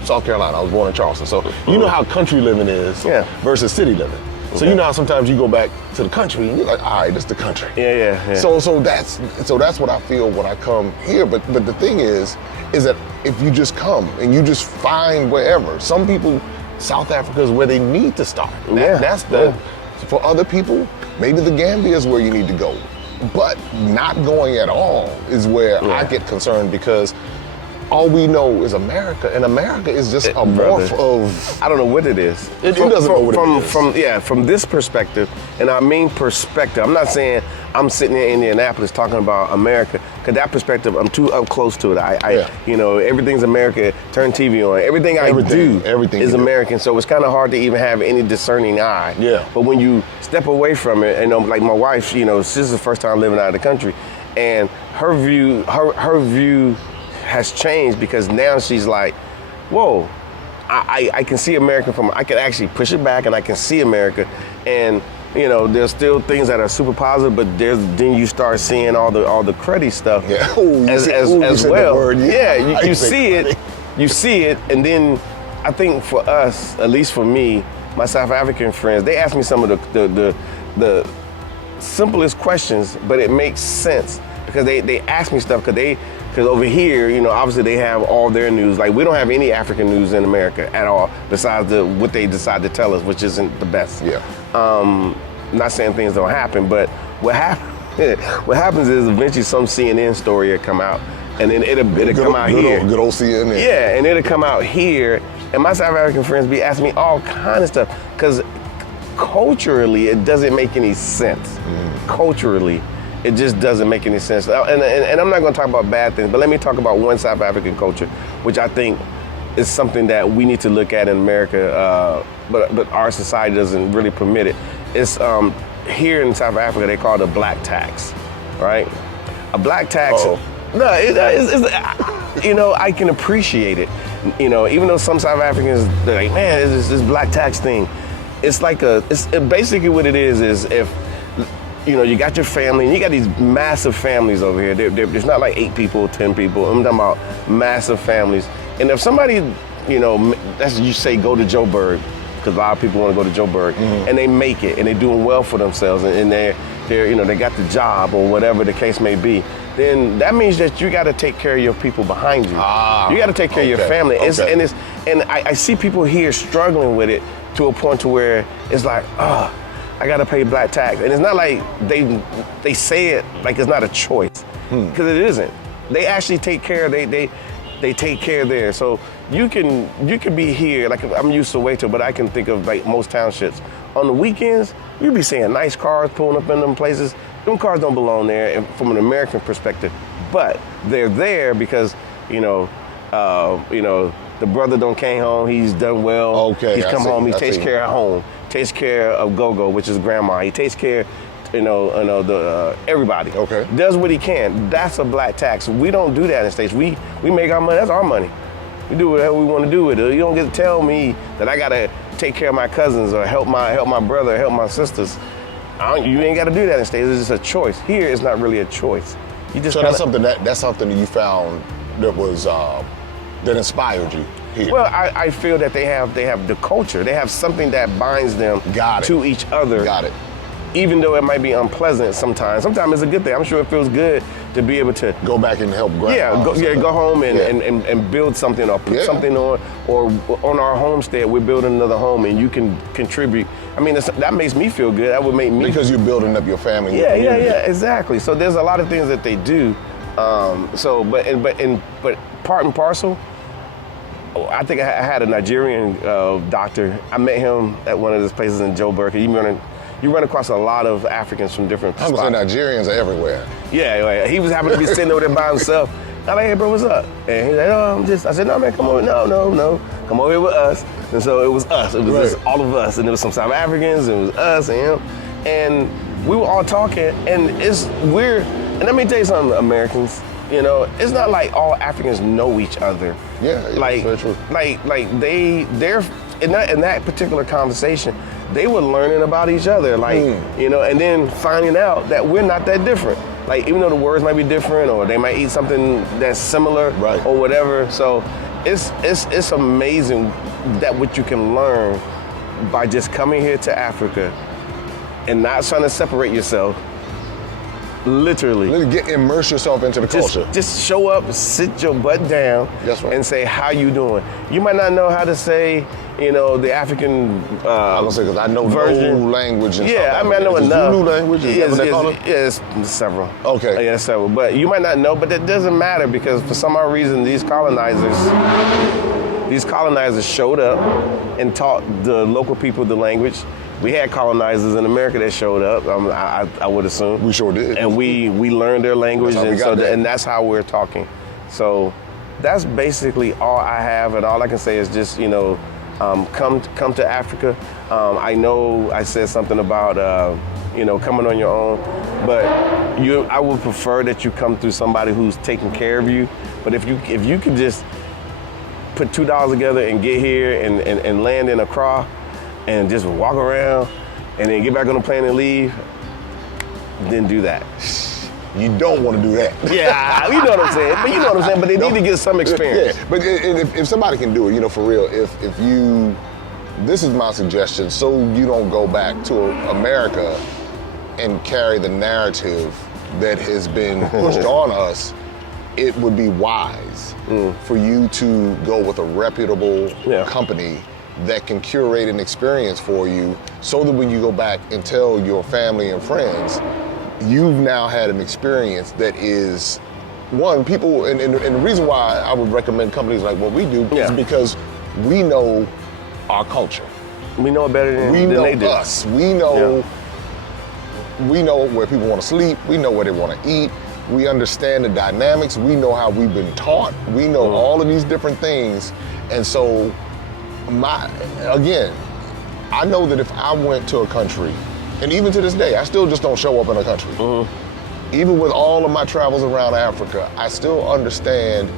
South Carolina. I was born in Charleston. So you know how country living is versus city living. So you know how sometimes you go back to the country and you're like, all right, this is the country. Yeah. So that's what I feel when I come here. But the thing is that if you just come and you just find wherever, some people, South Africa is where they need to start. For other people, maybe the Gambia is where you need to go. But not going at all is where I get concerned because all we know is America, and America is just a morph of... I don't know what it is. It doesn't know what it is. From this perspective, and I mean perspective, I'm not saying I'm sitting in Indianapolis talking about America, because that perspective, I'm too up close to it. Everything's America, turn TV on. Everything I do is American, so it's kind of hard to even have any discerning eye. Yeah. But when you step away from it, and like my wife, this is the first time living out of the country, and her view has changed because now she's like, whoa, I can see America I can actually push it back and I can see America. And, there's still things that are super positive, but then you start seeing all the cruddy stuff as well. You see it, and then I think for us, at least for me, my South African friends, they ask me some of the simplest questions, but it makes sense because they ask me stuff because over here, obviously they have all their news. Like, we don't have any African news in America at all, besides what they decide to tell us, which isn't the best. Yeah. Not saying things don't happen, but what happens is eventually some CNN story will come out, and then it'll come out here. Good old CNN. Yeah, and it'll come out here, and my South African friends be asking me all kind of stuff, because culturally, it doesn't make any sense. Culturally, it just doesn't make any sense. And I'm not going to talk about bad things, but let me talk about one South African culture, which I think is something that we need to look at in America, but our society doesn't really permit it. It's here in South Africa, they call it a black tax, right? A black tax. No, I can appreciate it. Even though some South Africans, they're like, man, it's this black tax thing. It's like basically what it is if, you got your family, and you got these massive families over here. There's not like 8 people, 10 people. I'm talking about massive families. And if somebody, you say go to Joburg, because a lot of people want to go to Joburg, and they make it, and they're doing well for themselves, and they got the job or whatever the case may be, then that means that you got to take care of your people behind you. You got to take care of your family. And I see people here struggling with it to a point to where it's like, I got to pay black tax. And it's not like they say it like it's not a choice, because it isn't. They actually take care of they take care there. So you can be here, like I'm used to Waito, but I can think of like most townships. On the weekends, you be seeing nice cars pulling up in them places. Them cars don't belong there and from an American perspective, but they're there because, the brother don't came home, he's done well. Okay, he's come home, he takes care of home, takes care of Gogo, which is grandma. He takes care everybody. Okay. Does what he can. That's a black tax. We don't do that in the States. We make our money, that's our money. We do whatever we want to do with it. You don't get to tell me that I gotta take care of my cousins or help my brother, help my sisters. You ain't got to do that in States. It's just a choice. Here, it's not really a choice. You just so that's something that you found that was that inspired you here. Well, I feel that they have the culture. They have something that binds them to each other. Got it. Even though it might be unpleasant sometimes. Sometimes it's a good thing. I'm sure it feels good to be able to go back and help grandma. Go home and build something or put something on, or on our homestead we're building another home and you can contribute. I mean, that makes me feel good. That would make me, because you're building up your family. Yeah, exactly. So there's a lot of things that they do. But part and parcel. I think I had a Nigerian doctor. I met him at one of those places in Joburg. You run across a lot of Africans from different spots. I was saying Nigerians are everywhere. Yeah, he was happened to be sitting over there by himself. I'm like, hey, bro, what's up? And he's like, oh, I said, no, man, come over. No. Come over here with us. And so it was us. It was just all of us. And there was some South Africans. It was us and him. And we were all talking. And it's weird. And let me tell you something, Americans. You know, it's not like all Africans know each other. Yeah, like, very true. Like they're in that particular conversation, they were learning about each other, you know, and then finding out that we're not that different. Like, even though the words might be different, or they might eat something that's similar, or whatever. So it's amazing that what you can learn by just coming here to Africa and not trying to separate yourself. Literally. Immerse yourself into the culture. Just show up, sit your butt down, and say, how you doing? You might not know how to say, you know, the African I was gonna say, because I know version. Zulu language and stuff. I mean, I know enough. Zulu language? Is that what they call it? Yeah, it's several. Okay. Yeah, several. But you might not know, but it doesn't matter, because for some odd reason, these colonizers showed up and taught the local people the language. We had colonizers in America that showed up. I would assume we sure did, and we learned their language, and that's how we're talking. So that's basically all I have, and all I can say is just, you know, come to Africa. I know I said something about you know, coming on your own, but I would prefer that you come through somebody who's taking care of you. But if you could just put $2 together and get here and land in Accra, and just walk around and then get back on the plane and leave, then do that. You don't want to do that. Yeah, you know what I'm saying. But you know what I'm saying. But they need to get some experience. Yeah, but if somebody can do it, you know, for real, if you, this is my suggestion, so you don't go back to America and carry the narrative that has been pushed on us, it would be wise for you to go with a reputable company that can curate an experience for you, so that when you go back and tell your family and friends, you've now had an experience that is, one, people, and the reason why I would recommend companies like what we do is because we know our culture. We know it better than they do. We know us. We know where people want to sleep. We know where they want to eat. We understand the dynamics. We know how we've been taught. We know all of these different things. And so, again, I know that if I went to a country, and even to this day, I still just don't show up in a country. Even with all of my travels around Africa, I still understand,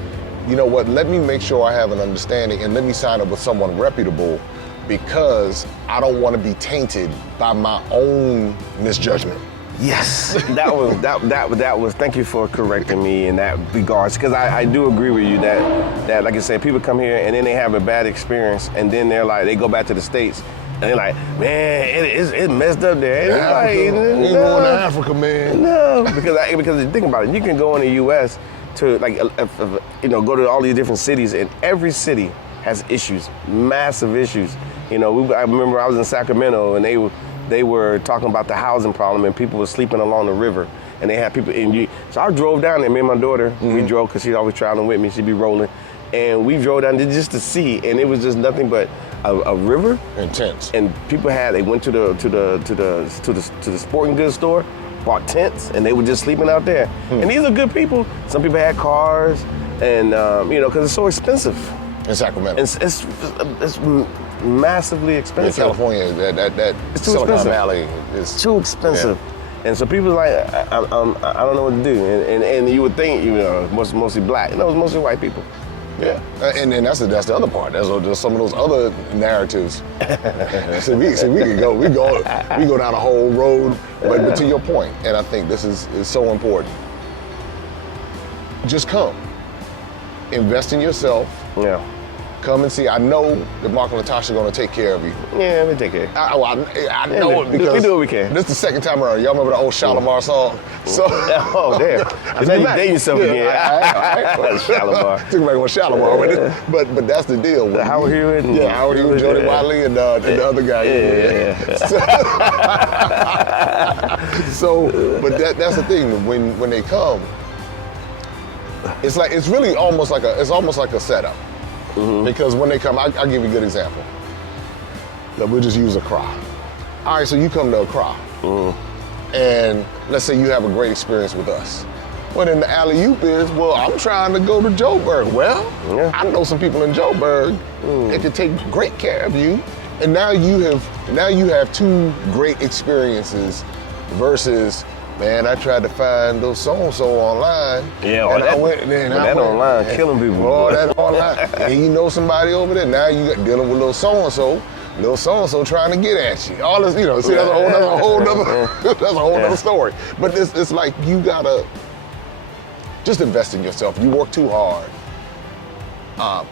you know what, let me make sure I have an understanding, and let me sign up with someone reputable, because I don't want to be tainted by my own misjudgment. Yes, that was. Thank you for correcting me in that regards, because I do agree with you that like I said, people come here and then they have a bad experience, and then they go back to the States and they're like, man, it's messed up there. Ain't going to Africa, man. No, because think about it, you can go in the U.S. to you know, go to all these different cities, and every city has issues, massive issues. You know, I remember I was in Sacramento, and they were talking about the housing problem, and people were sleeping along the river, and they had people. So I drove down there. Me and my daughter, we drove, because she's always traveling with me. She'd be rolling, and we drove down there just to see, and it was just nothing but a river. Intense. And people they went to the sporting goods store, bought tents, and they were just sleeping out there. And these are good people. Some people had cars, and you know, because it's so expensive. In Sacramento. It's massively expensive. In California, that it's too Silicon expensive. Valley is too expensive. Yeah. And so people like, I don't know what to do. And you would think, you know, mostly black. No, it was mostly white people. Yeah, and then that's the other part. There's some of those other narratives. so we can go down a whole road. But to your point, and I think this is so important. Just come, invest in yourself. Yeah. Come and see. I know that Mark and Latasha are going to take care of you. Yeah, we take care. I know it because we do what we can. This is the second time around. Y'all remember the old Shalimar song? So, oh, damn. Now you date yourself again. All right. Shalimar. Took back on Shalimar with it. But that's the deal. Howard Hewitt? Howard Hewitt, Jody Wiley, and the other guy. Yeah. But that's the thing. When they come, it's really almost like a setup. Mm-hmm. Because when they come, I'll give you a good example. We'll just use Accra. All right, so you come to Accra, and let's say you have a great experience with us. Well, then the alley-oop is, well, I'm trying to go to Joburg. Well, I know some people in Joburg that can take great care of you, and now you have two great experiences versus. Man, I tried to find those so-and-so online. Yeah, I went online, killing people. Oh, that online. And you know somebody over there, now you got dealing with little so-and-so trying to get at you. All this, see, that's a whole other story. But it's like you gotta just invest in yourself. You work too hard.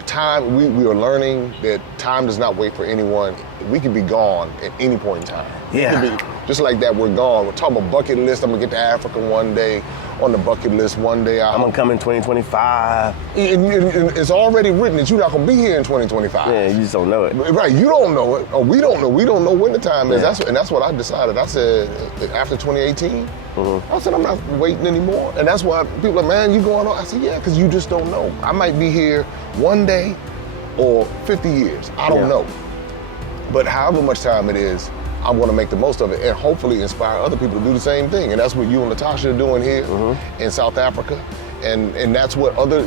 Time, we are learning that time does not wait for anyone. We can be gone at any point in time. Yeah. Just like that, we're gone. We're talking about bucket list. I'm gonna get to Africa one day. On the bucket list one day. I'm gonna come in 2025. It's already written that you're not gonna be here in 2025. Yeah, you just don't know it. Right, you don't know it, or we don't know. We don't know when the time is. That's what I decided. I said after 2018. I said I'm not waiting anymore, and that's why people are like, man, you going on? I said, yeah, because you just don't know. I might be here one day or 50 years. I don't know. But however much time it is, I'm going to make the most of it and hopefully inspire other people to do the same thing. And that's what you and Latasha are doing here in South Africa. And that's what other,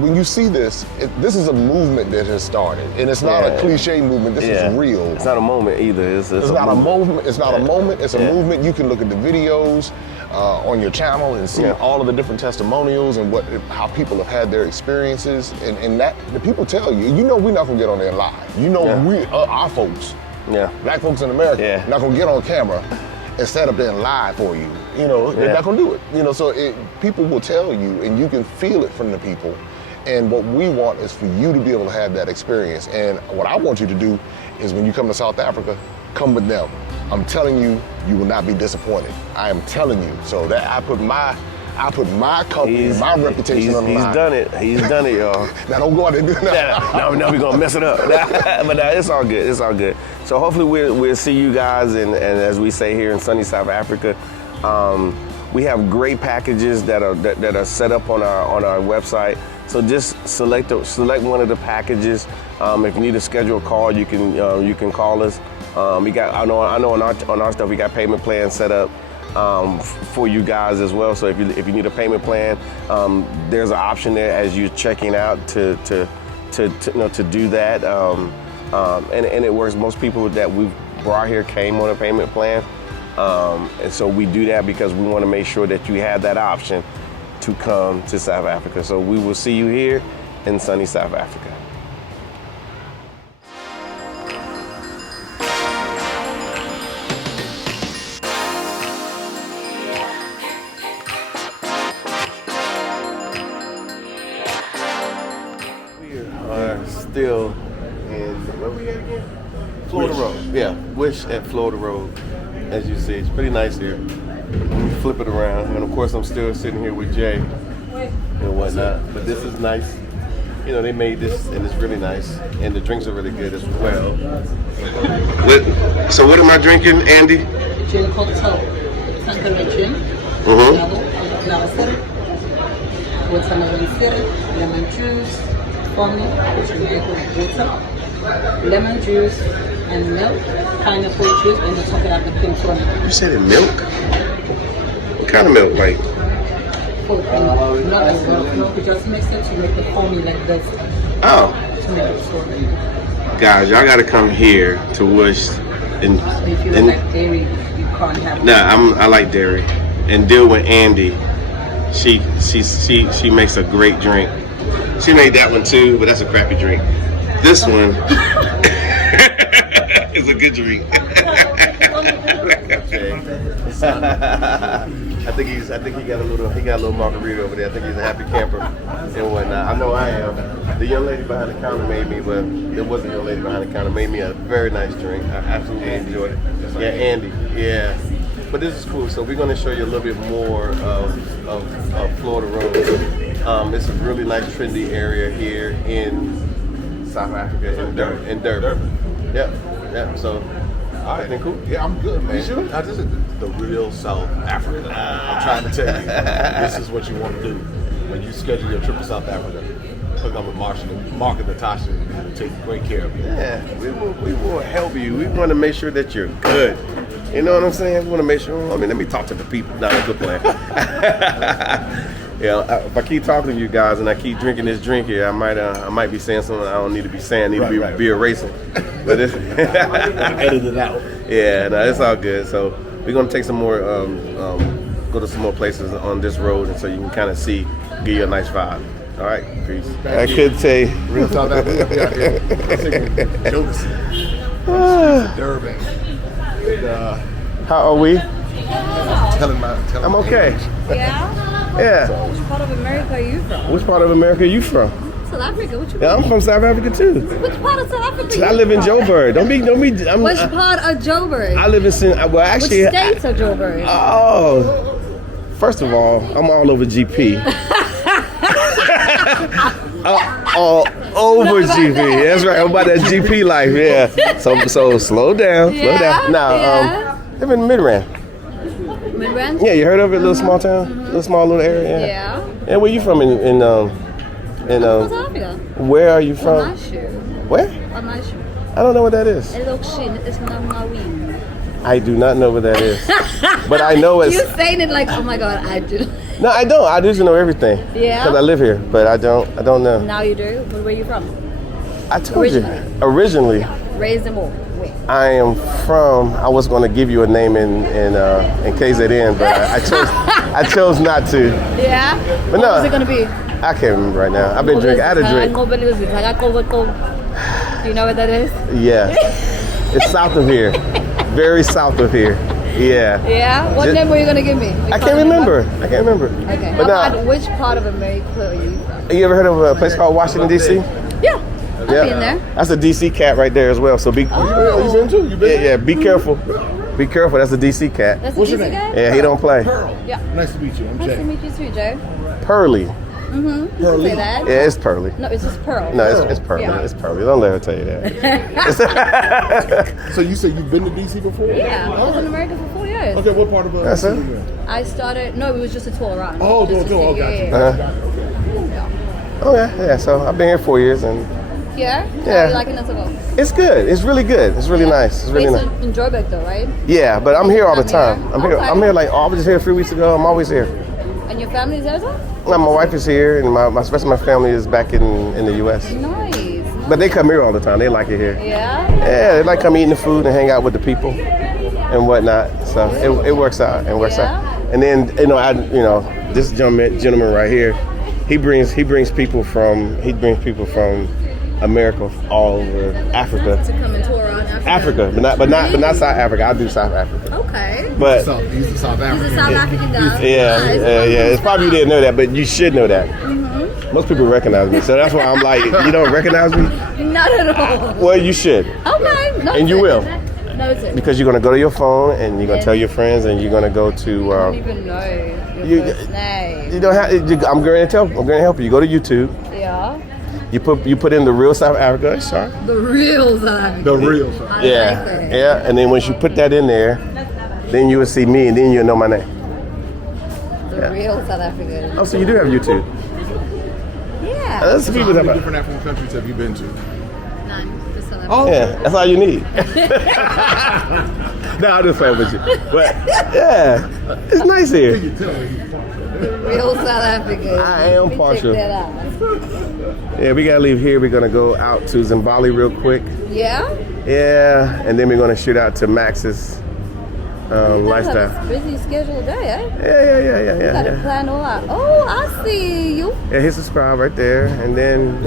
when you see this, this is a movement that has started. And it's not a cliche movement, this is real. It's not a moment either. It's not a movement. It's not a moment, it's a movement. You can look at the videos on your channel and see all of the different testimonials and how people have had their experiences. And that, the people tell you, we're not going to get on there live. We, our folks, black folks in America, not going to get on camera and stand up there and lie for you. They're not gonna do it. So people will tell you, and you can feel it from the people. And what we want is for you to be able to have that experience. And what I want you to do is when you come to South Africa, come with them. I'm telling you, you will not be disappointed. I am telling you. So that I put my company, my reputation on the line. He's done it, y'all. Now don't go out there and do that. No, we're gonna mess it up. But it's all good. It's all good. So hopefully we'll see you guys, and as we say here in sunny South Africa, we have great packages that are set up on our website. So just select one of the packages. If you need to schedule a call, you can call us. I know on our stuff we got payment plans set up for you guys as well. So if you need a payment plan, there's an option there as you're checking out to do that. And it works. Most people that we've brought here came on a payment plan. And so we do that because we want to make sure that you have that option to come to South Africa. So we will see you here in sunny South Africa. We are still in, where we at again? Florida Road. Yeah, Wish at Florida Road. As you see, it's pretty nice here. Let me flip it around. And of course, I'm still sitting here with Jay and whatnot. But this is nice. They made this, and it's really nice. And the drinks are really good as well. So what am I drinking, Andy? Gin cocktail, Tanqueray gin, watermelon syrup, lemon juice, foamy, which is made with water, lemon juice, and milk, pineapple juice, and you top it up with pink tonic. You said milk? What kind of milk, like? Not as well. Milk, you just mix it to make it foamy like this. Oh. To make it so. Guys, y'all gotta come here to Wish. And if you like dairy, you can't have it. Nah, I like dairy. And deal with Andy. She makes a great drink. She made that one too, but that's a crappy drink. This one is a good drink. I think he got a little margarita over there. I think he's a happy camper and whatnot. I know I am. The young lady behind the counter made me, well, it wasn't a young lady behind the counter, made me a very nice drink. I absolutely enjoyed it. Yeah, Andy. Yeah. But this is cool. So we're going to show you a little bit more of Florida Road. It's a really nice trendy area here in South Africa, in Durban. Yep. So, all right, then cool. Yeah, I'm good, man. You sure? Now, this is the real South Africa. I'm trying to tell you, this is what you want to do when you schedule your trip to South Africa. Hook up with Mark and Natasha, and they'll take great care of you. Yeah, we will help you. We want to make sure that you're good. You know what I'm saying? We want to make sure. I mean, let me talk to the people. Not a good plan. Yeah, if I keep talking to you guys and I keep drinking this drink here, I might be saying something I don't need to be saying. I need to be erasing. But it's edit it out. Yeah, no, it's all good. So we're gonna take some more, go to some more places on this road, and so you can kind of see, give you a nice vibe. All right, peace. I could say real South Africa. Durban. How are we? Tell him I'm okay. Yeah? Yeah. Which part of America are you from? Which part of America are you from? South Africa. What you Yeah, I'm from South Africa too. Which part of South Africa? I live in Joburg. Don't be. Which part of Joburg? I live in well, actually. Which states of Joburg? Oh, first of all, I'm all over GP. All over GP. That's right. I'm about that GP life. Yeah. So slow down. Slow down. Now, live in Midrand. Midrand? Yeah, you heard of it? Little small town, little small area. Yeah. And where you from? In South Africa. Where are you from? Where? I don't know what that is. I do not know what that is. But I know it's. You're saying it like, oh my God, I do. No, I don't. I just know everything. Yeah. Because I live here, but I don't know. Now you do. But where are you from? I told you. Originally. Yeah. Raised in where? I am from. I was going to give you a name in KZN, but I chose not to. Yeah. But what was it going to be? I can't remember right now. I've been drinking. I had a drink. Do you know what that is? Yeah. It's south of here. Very south of here. Yeah. Yeah? What name were you going to give me? I can't remember. Okay. But which part of America are you from? You ever heard of a place called Washington, D.C.? Yeah. I've been there. That's a D.C. cat right there as well. So be you been too? You been? Yeah, be careful. Be careful. That's a D.C. cat. That's What's a your DC name? cat? Yeah, he don't play. Pearl. Yeah. Nice to meet you. I'm Nice Jay. to meet you too, Joe. Pearly. You can say that. Yeah, it's Pearly. No, it's just Pearl. No, it's Pearly. Yeah. It's Pearly. Don't let her tell you that. So you said you've been to DC before? Yeah, I was in America for 4 years. Okay, what part of That's DC it. you in? I started, no, it was just a tour around. Oh, Just to got see- you. yeah. Oh yeah. So I've been here 4 years, and Yeah? Yeah. How are you liking it so far? it's good. It's really good. It's really nice. It's really Based nice. in Joburg though, right? Yeah, but I'm here all the I'm time. here. I'm here. Okay. I'm here like I was just here 3 weeks ago. I'm always here. And your family is there as well? Now, my wife is here, and my rest of my family is back in the U.S. Nice. But they come here all the time. They like it here. Yeah? Yeah, they like come eating the food and hang out with the people and whatnot. So it works out. It works out. And then this gentleman right here, he brings people from America all over Africa. To come and tour around Africa. But not South Africa. I do South Africa. Okay. But He's a South He's a African. South African guy. yeah. It's probably you didn't know that, but you should know that. Most people recognize me, so that's why I'm like, you don't recognize me? Not at all. Well, you should, Okay. and you will, Noted. because you're gonna go to your phone and you're gonna tell your friends, and you're gonna go to. I don't even know your first name. You don't have. I'm going to help you. You go to YouTube. Yeah. You put in the real South Africa, sorry. The real South African. The real South. I Yeah, like that. yeah. And then once you put that in there, then you will see me, and then you'll know my name. The real South African. Oh, so you do have YouTube. Yeah. That's How people many that. different African countries have you been to? None. Just South African. Oh, Yeah, that's all you need. No, I'm just playing with you. But yeah, it's nice here. You tell me. The real South African. I am Let me partial. Check that out. Yeah, we gotta leave here. We're gonna go out to Zimbali real quick. Yeah? Yeah, and then we're gonna shoot out to Max's lifestyle. Have a busy schedule day, eh? Yeah. You gotta plan all out. Oh, I see you. Yeah, hit subscribe right there, and then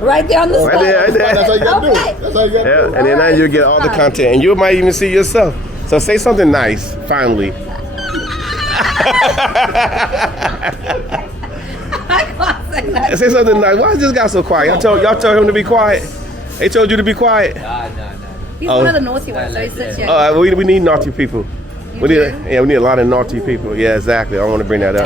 Right there on the spot. right there. That's how you gotta do Okay. it. That's how you gotta do it. And then now you get all the content, and you might even see yourself. So say something nice, finally. I can't say that. Say something nice. Why is this guy so quiet? Y'all told him to be quiet. They told you to be quiet. He's one of the naughty ones, so he sits here. We need naughty people. We need a lot of naughty people. Yeah, exactly. I want to bring that up.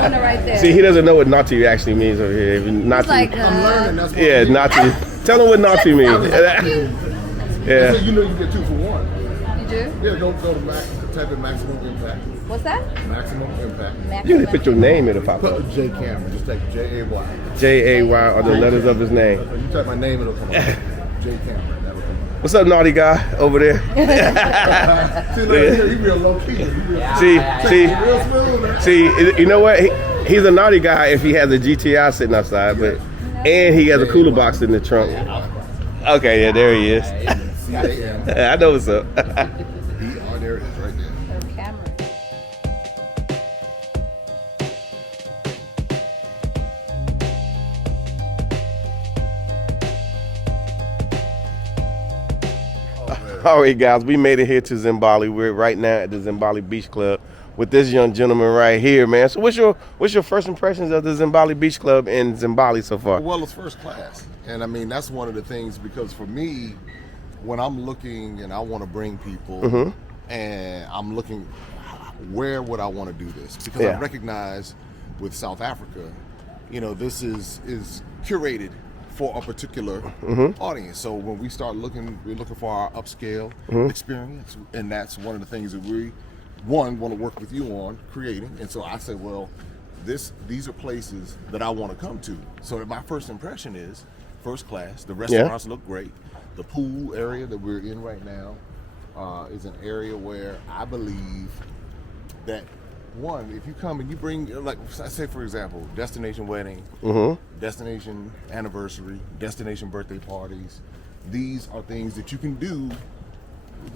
Corner right there. See, he doesn't know what naughty actually means over here. Naughty. It's like, I'm learning. That's what Yeah, naughty. Tell him what naughty means. Yeah. You know you get 2 for 1. You do? Yeah, don't go to type in maximum impact. What's that? Maximum impact. You can put your name in the pop up. Put J Cameron. Just type J-A-Y. J-A-Y are the letters of his name. When you type my name, it'll come up. J Cameron. That'll come up. What's up, naughty guy over there? See, look here, he real low key. See, Real smooth, man. See, you know what? He's a naughty guy if he has a GTI sitting outside, and he has a cooler box in the trunk. Okay, yeah, there he is. I know what's up. There it is, right there. Oh, Cameron. All right, guys, we made it here to Zimbali. We're right now at the Zimbali Beach Club with this young gentleman right here, man. So what's your first impressions of the Zimbali Beach Club in Zimbali so far? Well, it's first class. And I mean, that's one of the things, because for me, when I'm looking and I want to bring people and I'm looking, where would I want to do this? Because I recognize with South Africa, you know, this is curated for a particular audience. So when we start looking, we're looking for our upscale experience, and that's one of the things that we want to work with you on creating. And so I said, well, these are places that I want to come to. So my first impression is first class. The restaurants look great. The pool area that we're in right now is an area where I believe that, one, if you come and you bring, like, say for example, destination wedding, destination anniversary, destination birthday parties, these are things that you can do.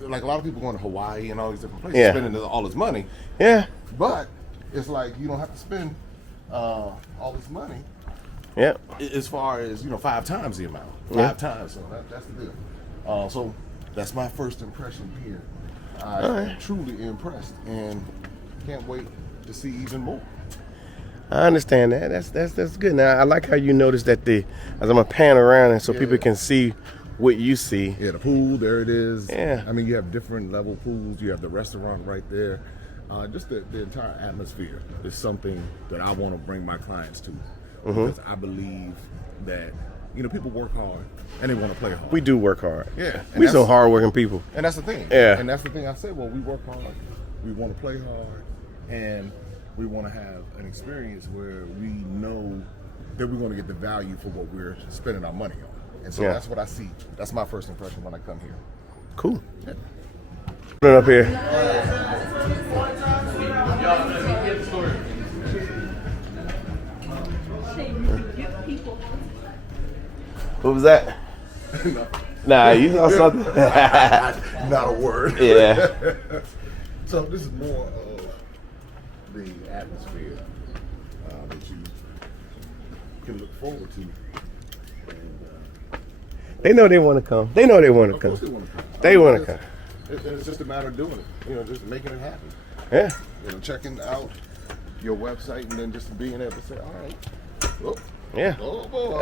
Like, a lot of people going to Hawaii and all these different places, spending all this money. Yeah. But it's like you don't have to spend all this money. Yeah. As far as, 5 times the amount. 5 times. So that's the deal. So that's my first impression here. I'm truly impressed and can't wait to see even more. I understand that. That's good. Now I like how you noticed that as I'm gonna pan around and so people can see what you see. Yeah, the pool, there it is. Yeah. I mean, you have different level pools. You have the restaurant right there. Just the entire atmosphere is something that I want to bring my clients to. Because I believe that, people work hard and they want to play hard. We do work hard. Yeah. We some hard-working people. And that's the thing. Yeah. And that's the thing I said. Well, we work hard, we want to play hard, and we want to have an experience where we know that we're going to get the value for what we're spending our money on. And so that's what I see. That's my first impression when I come here. Cool. Put it up here. What was that? Nah, you know something. Not a word. Yeah. So this is more of the atmosphere that you can look forward to. And, They know they want to come. They know they want to of come. course they want to come. They want to come. It's just a matter of doing it. Just making it happen. Yeah. Checking out your website and then just being able to say, all right. Oh, Yeah. oh boy.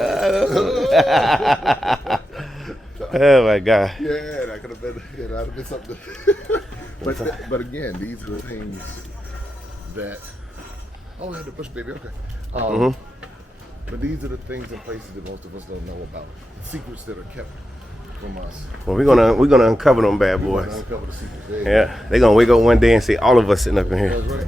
Oh my God. Yeah, that could have been, that'd have been something. but again, these are the things that. Oh, I had to push, baby. Okay. But these are the things and places that most of us don't know about. Secrets that are kept from us. Well, we're gonna uncover them bad boys. Uncover the secrets. Yeah. They're gonna wake up one day and see all of us sitting up in here. That's right.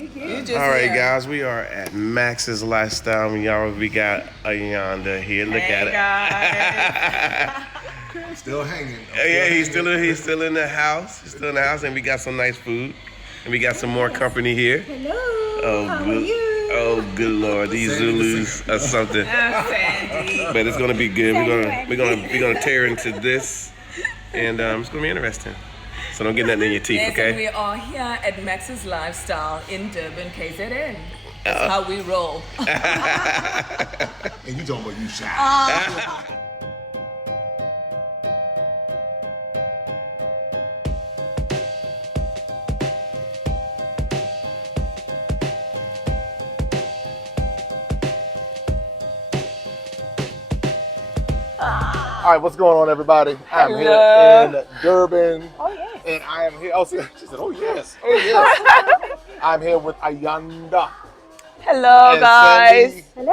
All right, guys, we are at Max's Lifestyle. Y'all, we got Ayanda here. Look at it. Still hanging. Yeah, he's still in the house. He's still in the house, and we got some nice food, and we got some more company here. Hello. Oh, How good. are you? Oh, good Lord, these Zulus are something. But it's gonna be good. We're gonna tear into this, and it's gonna be interesting. So don't get nothing in your teeth, Yes, okay? and we are here at Max's Lifestyle in Durban, KZN. That's how we roll. And you talking about you shy. All right, what's going on, everybody? I'm here in Durban. Oh, yes. And I am here. Oh, see, she said, oh, yes. Oh, yes. I'm here with Ayanda. Hello, and guys. Sandy. Hello.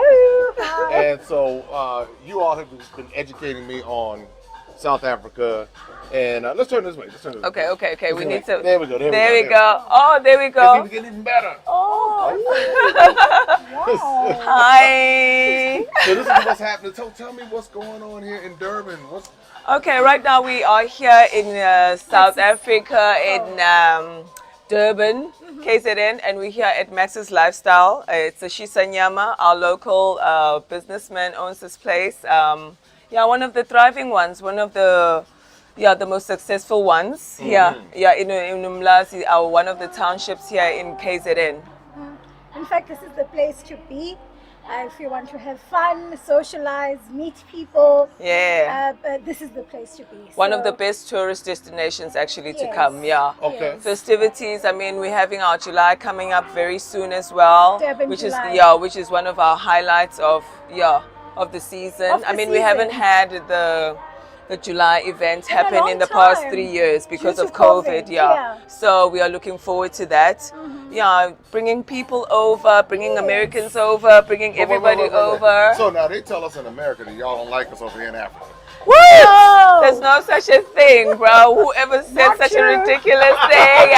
Hi. And so you all have just been educating me on South Africa. And let's turn this way. Okay. We need to. There we go. There we go. Oh, there we It's go. even getting even better. Oh. Wow. Hi. So this is what's happening. Tell me what's going on here in Durban. Okay, right now we are here in South Africa in Durban, KZN, and we're here at Max's Lifestyle. It's a Shisanyama, our local businessman owns this place. One of the thriving ones, one of the most successful ones here. Yeah, in Umlazi, one of the townships here in KZN. In fact, this is the place to be. If you want to have fun, socialize, meet people, this is the place to be. One of the best tourist destinations actually to Yes. come, yeah. Okay. Festivities, I mean, we're having our July coming up very soon as well, Durban which July. which is one of our highlights of the season. Of the I mean, we haven't season. had the July event In a happen long in the past time, 3 years because due of to COVID, COVID, yeah. yeah. So we are looking forward to that. Yeah, bringing people over, bringing Americans over, bringing everybody Wait. over. So now they tell us in America that y'all don't like us over here in Africa. What? There's no such a thing, bro. Whoever said Not such a true. ridiculous thing,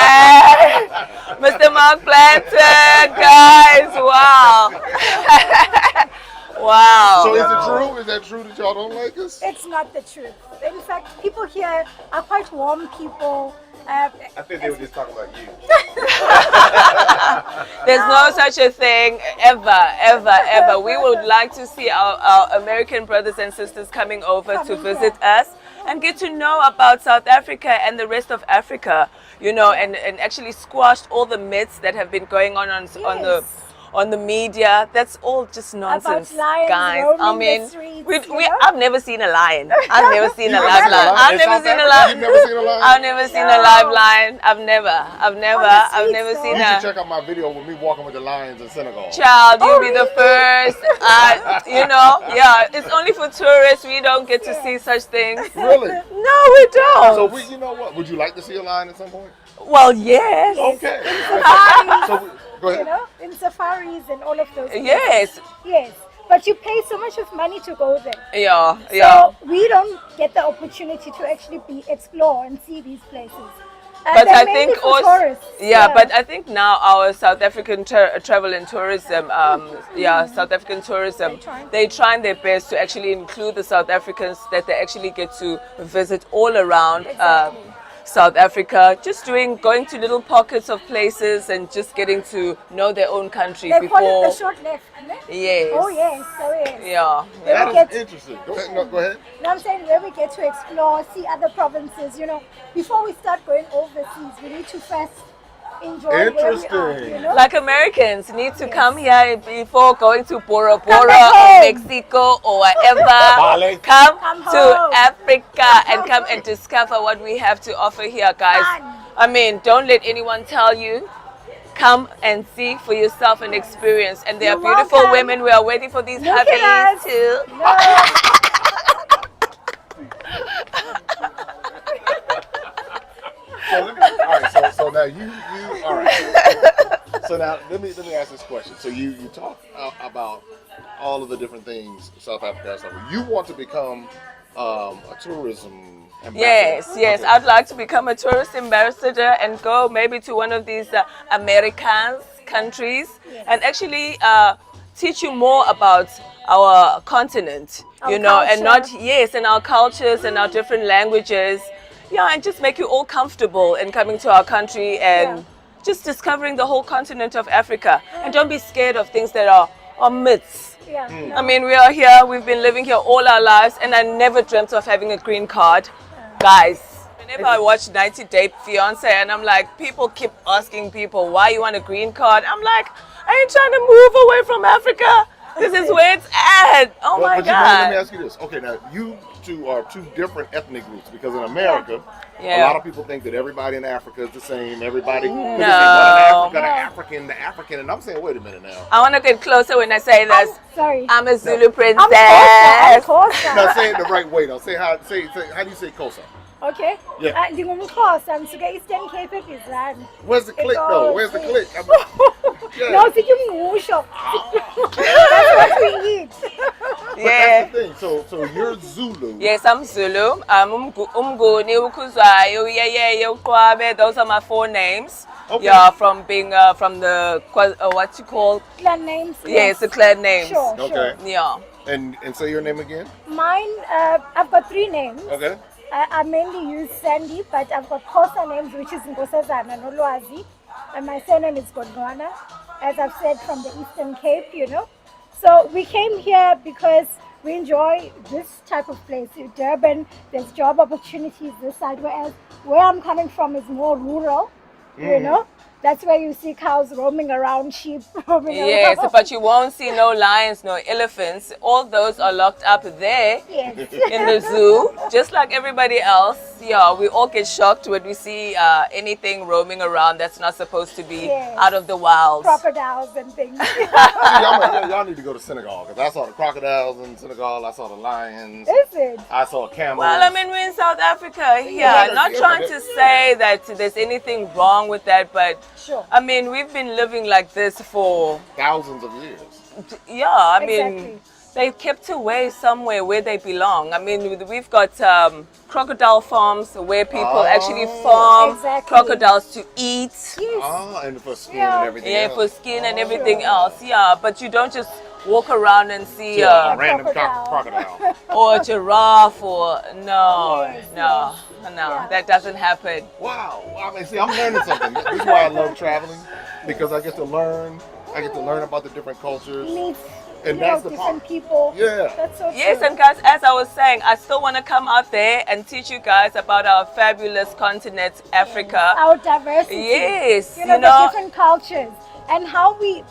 Mr. Mark Planter, guys, wow. Wow. So is it true? Is that true that y'all don't like us? It's not the truth. In fact, people here are quite warm people. I think they were just talking about you. There's no such a thing ever. We would like to see our American brothers and sisters coming over to Coming visit here. us and get to know about South Africa and the rest of Africa, you know, and actually squashed all the myths that have been going on the media. That's all just nonsense, lions guys. roaming I mean, the streets, you know? I've never seen a lion. I've never seen a You've live never lion. I've in never South seen a Africa? lion. You've never seen a lion? I've never seen a live lion. I've never streets, seen You a should check out my video with me walking with the lions in Senegal. child. You'll be the first. It's only for tourists. We don't get to see such things. Really? No, we don't. So you know what? Would you like to see a lion at some point? Well, yes. Okay. Go You ahead. know, in safaris and all of those things. Yes. Yes. But you pay so much of money to go there. Yeah. So we don't get the opportunity to actually explore and see these places. But they're I mainly think for also, tourists. but I think now our South African travel and tourism, South African tourism, they're trying their best to actually include the South Africans that they actually get to visit all around South Africa, just going to little pockets of places and just getting to know their own country They before. call it the short left, isn't it? Yes. Oh yes, so yes. Yeah. Where we That get, is interesting. Go ahead. No, go ahead. you know what I'm saying, where we get to explore, see other provinces, you know, before we start going overseas, we need to first enjoy where we are, Interesting. you know? Like Americans need to come here before going to Bora Come Bora back or home. Mexico or whatever. Bali. Come Come to home. Africa and come and discover what we have to offer here, guys. Fun. I mean, don't let anyone tell you. Come and see for yourself and experience. And there are You're beautiful welcome. women. We are waiting for these Look at hubbies us. too. So now you all right. So now let me ask this question. So you talk about all of the different things South Africa has. You want to become a tourism ambassador? Yes. Okay. I'd like to become a tourist ambassador and go maybe to one of these Americans countries and actually teach you more about our continent, Our you know, and not, culture. yes, and our cultures and our different languages. Yeah, and just make you all comfortable in coming to our country and just discovering the whole continent of Africa. And don't be scared of things that are myths. Yeah. I mean, we are here, we've been living here all our lives, and I never dreamt of having a green card. Guys, whenever I watch 90 Day Fiance, and I'm like, people keep asking people, why you want a green card? I'm like, I ain't trying to move away from Africa. This is where it's at. Oh my but you know, let me God. ask you this. Okay, now you two are two different ethnic groups because in America, Yeah. a lot of people think that everybody in Africa is the same. Everybody, No. because they want an African, the African, and I'm saying, wait a minute now. I want to get closer when I say this. Sorry. I'm a Zulu princess. I'm Xhosa. Now say it the right way. Now say how do you say Kosa? Okay. Yeah. Ndingumxhosa, ngisuka Eastern Cape eBizana. Where's the click though? Where's the click? Yeah. No, sithi umngqusho. That's what we eat. Yeah. That's the thing. So you're Zulu. Yes, I'm Zulu. I'm Umguni, Ukuzwayo, Yeye, Uqwabe. Those are my 4 names. Okay. Yeah, from being from the what you call? Clan names. Yes, the clan names. Sure, Okay. sure. Yeah. And say your name again. Mine, I've got 3 names. Okay. I mainly use Sandy, but I've got Xhosa names, which is Nkosazana Nolwazi, and my surname is Godwana, as I've said, from the Eastern Cape, you know. So we came here because we enjoy this type of place. In Durban, there's job opportunities this side, whereas where I'm coming from is more rural, you know. That's where you see cows roaming around, sheep roaming Yes, around. but you won't see no lions, no elephants. All those are locked up there Yes. in the zoo, just like everybody else. Yeah, we all get shocked when we see anything roaming around that's not supposed to be Yes. out of the wild. Crocodiles and things. y'all need to go to Senegal because I saw the crocodiles in Senegal. I saw the lions. Is it? I saw camels. Well, I mean, we're in South Africa here. Yeah, Not yeah, trying but to say that there's anything wrong with that, but Sure. I mean, we've been living like this for, thousands of years. yeah, I mean, Exactly. they kept away somewhere where they belong. I mean, we've got crocodile farms where people actually farm Exactly. crocodiles to eat. Yes. Ah, and for skin Yeah. and everything. Yeah, else. for skin and everything else. Yeah, but you don't just walk around and see Yeah, random crocodile. crocodile. or a giraffe or no, Yes, no, that doesn't happen. Wow. I mean, see, I'm learning something. This is why I love traveling because I get to learn. I get to learn about the different cultures. Meet And you know, that's the different part. people. Yeah. That's so Yes, true. and guys, as I was saying, I still want to come out there and teach you guys about our fabulous continent, Africa. Our diversity. Yes, You know, you know. the different cultures and how we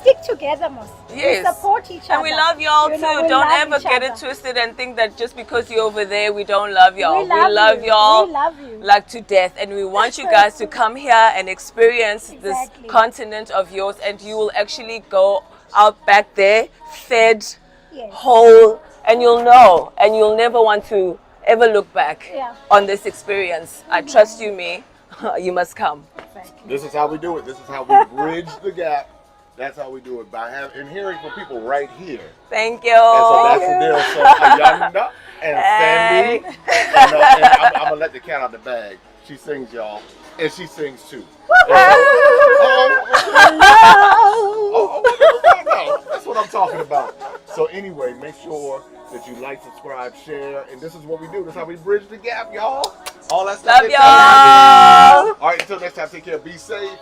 stick together most. Yes. We support each other. And we love y'all You too. know, we Don't love ever each get other. it twisted and think that just because you're over there, we don't love y'all. We love you. y'all We love you. like to death. And we want you guys to come here and experience this Exactly. continent of yours. And you will actually go out back there, fed, Yes. whole, and you'll know. And you'll never want to ever look back Yeah. on this experience. I trust you, me. You must come. Exactly. This is how we do it. This is how we bridge the gap. That's how we do it by hearing from people right here. Thank you. And so that's the deal. So Ayanda and Sandy, and I'm gonna let the cat out the bag. She sings, y'all, and she sings too. That's what I'm talking about. So anyway, make sure that you like, subscribe, share, and this is what we do. This is how we bridge the gap, y'all. All that stuff. Love y'all. All right, until next time, take care. Be safe.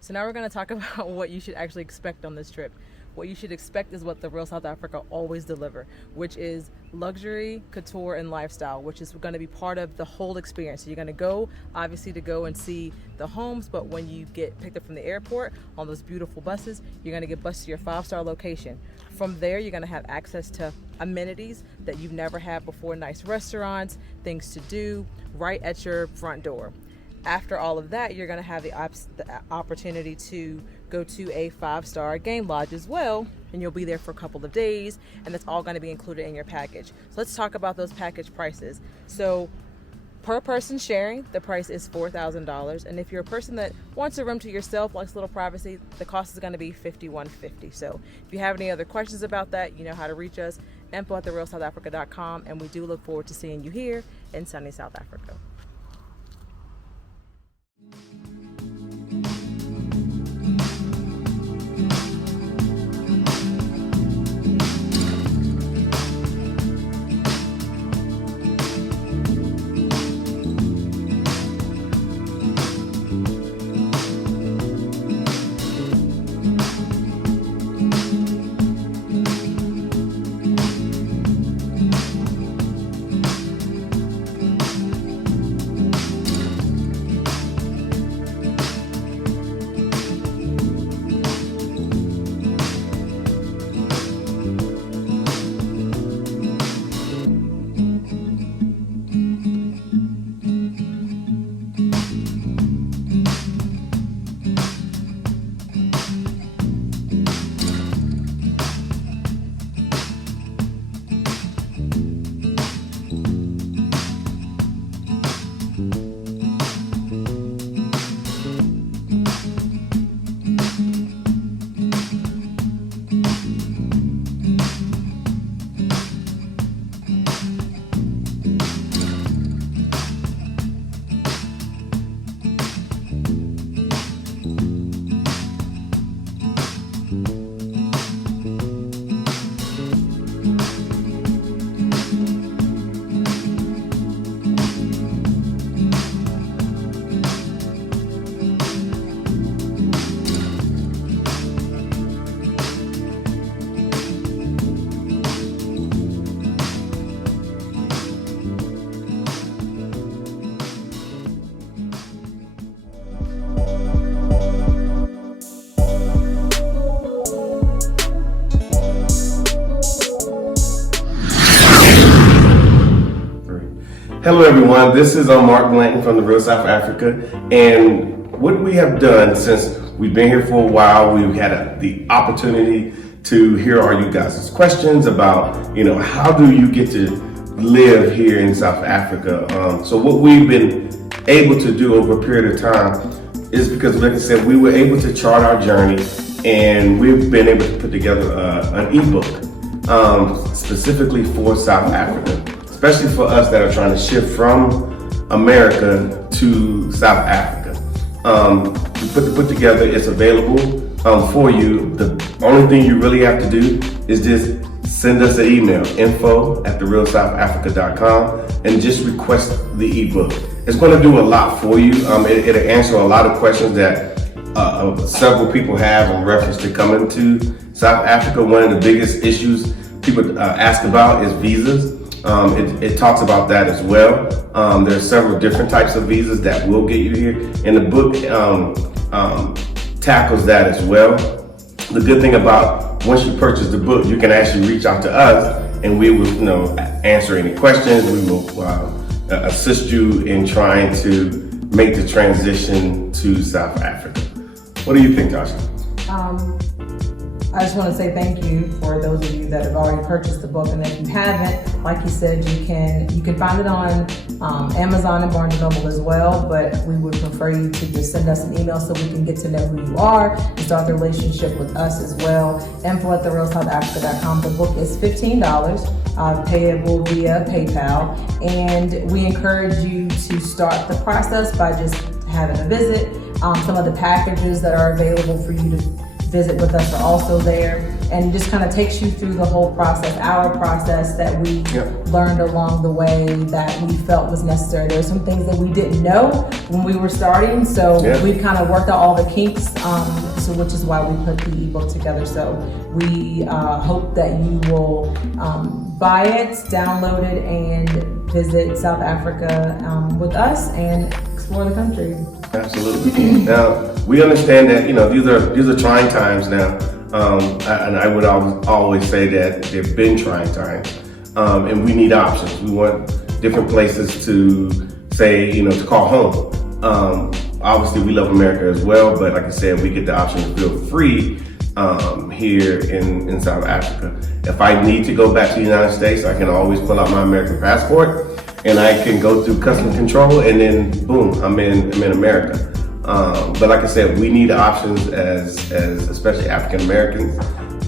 So now we're going to talk about what you should actually expect on this trip. What you should expect is what the real South Africa always deliver, which is luxury, couture, and lifestyle, which is going to be part of the whole experience. So you're going to go, obviously, to go and see the homes, but when you get picked up from the airport on those beautiful buses, you're going to get bused to your 5-star location. From there, you're going to have access to amenities that you've never had before, nice restaurants, things to do, right at your front door. After all of that, you're going to have the opportunity to go to a 5-star game lodge as well, and you'll be there for a couple of days, and that's all going to be included in your package. So let's talk about those package prices. So per person sharing, the price is $4,000, and if you're a person that wants a room to yourself, likes a little privacy, the cost is going to be $5,150. So if you have any other questions about that, you know how to reach us, info@therealsouthafrica.com, and we do look forward to seeing you here in sunny South Africa. Hello everyone, this is Mark Blanton from the Real South Africa, and what we have done since we've been here for a while, we've had the opportunity to hear all you guys' questions about, how do you get to live here in South Africa? So what we've been able to do over a period of time is because, like I said, we were able to chart our journey, and we've been able to put together an ebook specifically for South Africa. Especially for us that are trying to shift from America to South Africa. We put together, it's available for you. The only thing you really have to do is just send us an email, info@therealsouthafrica.com, and just request the ebook. It's going to do a lot for you. It'll answer a lot of questions that several people have in reference to coming to South Africa. One of the biggest issues people ask about is visas. It talks about that as well. There are several different types of visas that will get you here, and the book tackles that as well. The good thing about once you purchase the book, you can actually reach out to us, and we will, answer any questions. We will assist you in trying to make the transition to South Africa. What do you think, Tasha? I just want to say thank you for those of you that have already purchased the book, and if you haven't, like you said, you can find it on Amazon and Barnes & Noble as well, but we would prefer you to just send us an email so we can get to know who you are and start the relationship with us as well. info@therealsouthafrica.com. The book is $15, payable via PayPal, and we encourage you to start the process by just having a visit. Some of the packages that are available for you to visit with us are also there, and just kind of takes you through the whole process, our process that we learned along the way that we felt was necessary. There were some things that we didn't know when we were starting, so we've kind of worked out all the kinks, so which is why we put the ebook together. So we hope that you will buy it, download it, and visit South Africa with us and explore the country. Absolutely. Now, we understand that, these are trying times now. And I would always say that they've been trying times. And we need options. We want different places to say, to call home. obviously we love America as well, but like I said, we get the option to feel free here in South Africa. If I need to go back to the United States, I can always pull out my American passport and I can go through custom control, and then boom, I'm in America. But like I said, we need options as especially African Americans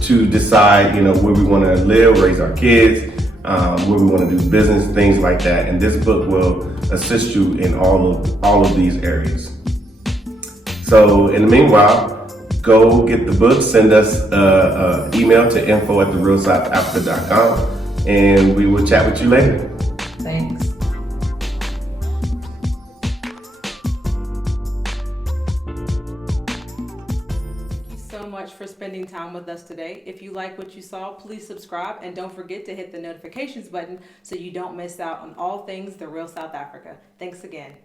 to decide, where we want to live, raise our kids, where we want to do business, things like that. And this book will assist you in all of these areas. So in the meanwhile, go get the book, send us an email to info@therealsouthafrica.com, and we will chat with you later. Thanks. For spending time with us today. If you like what you saw, please subscribe and don't forget to hit the notifications button so you don't miss out on all things The Real South Africa. Thanks again.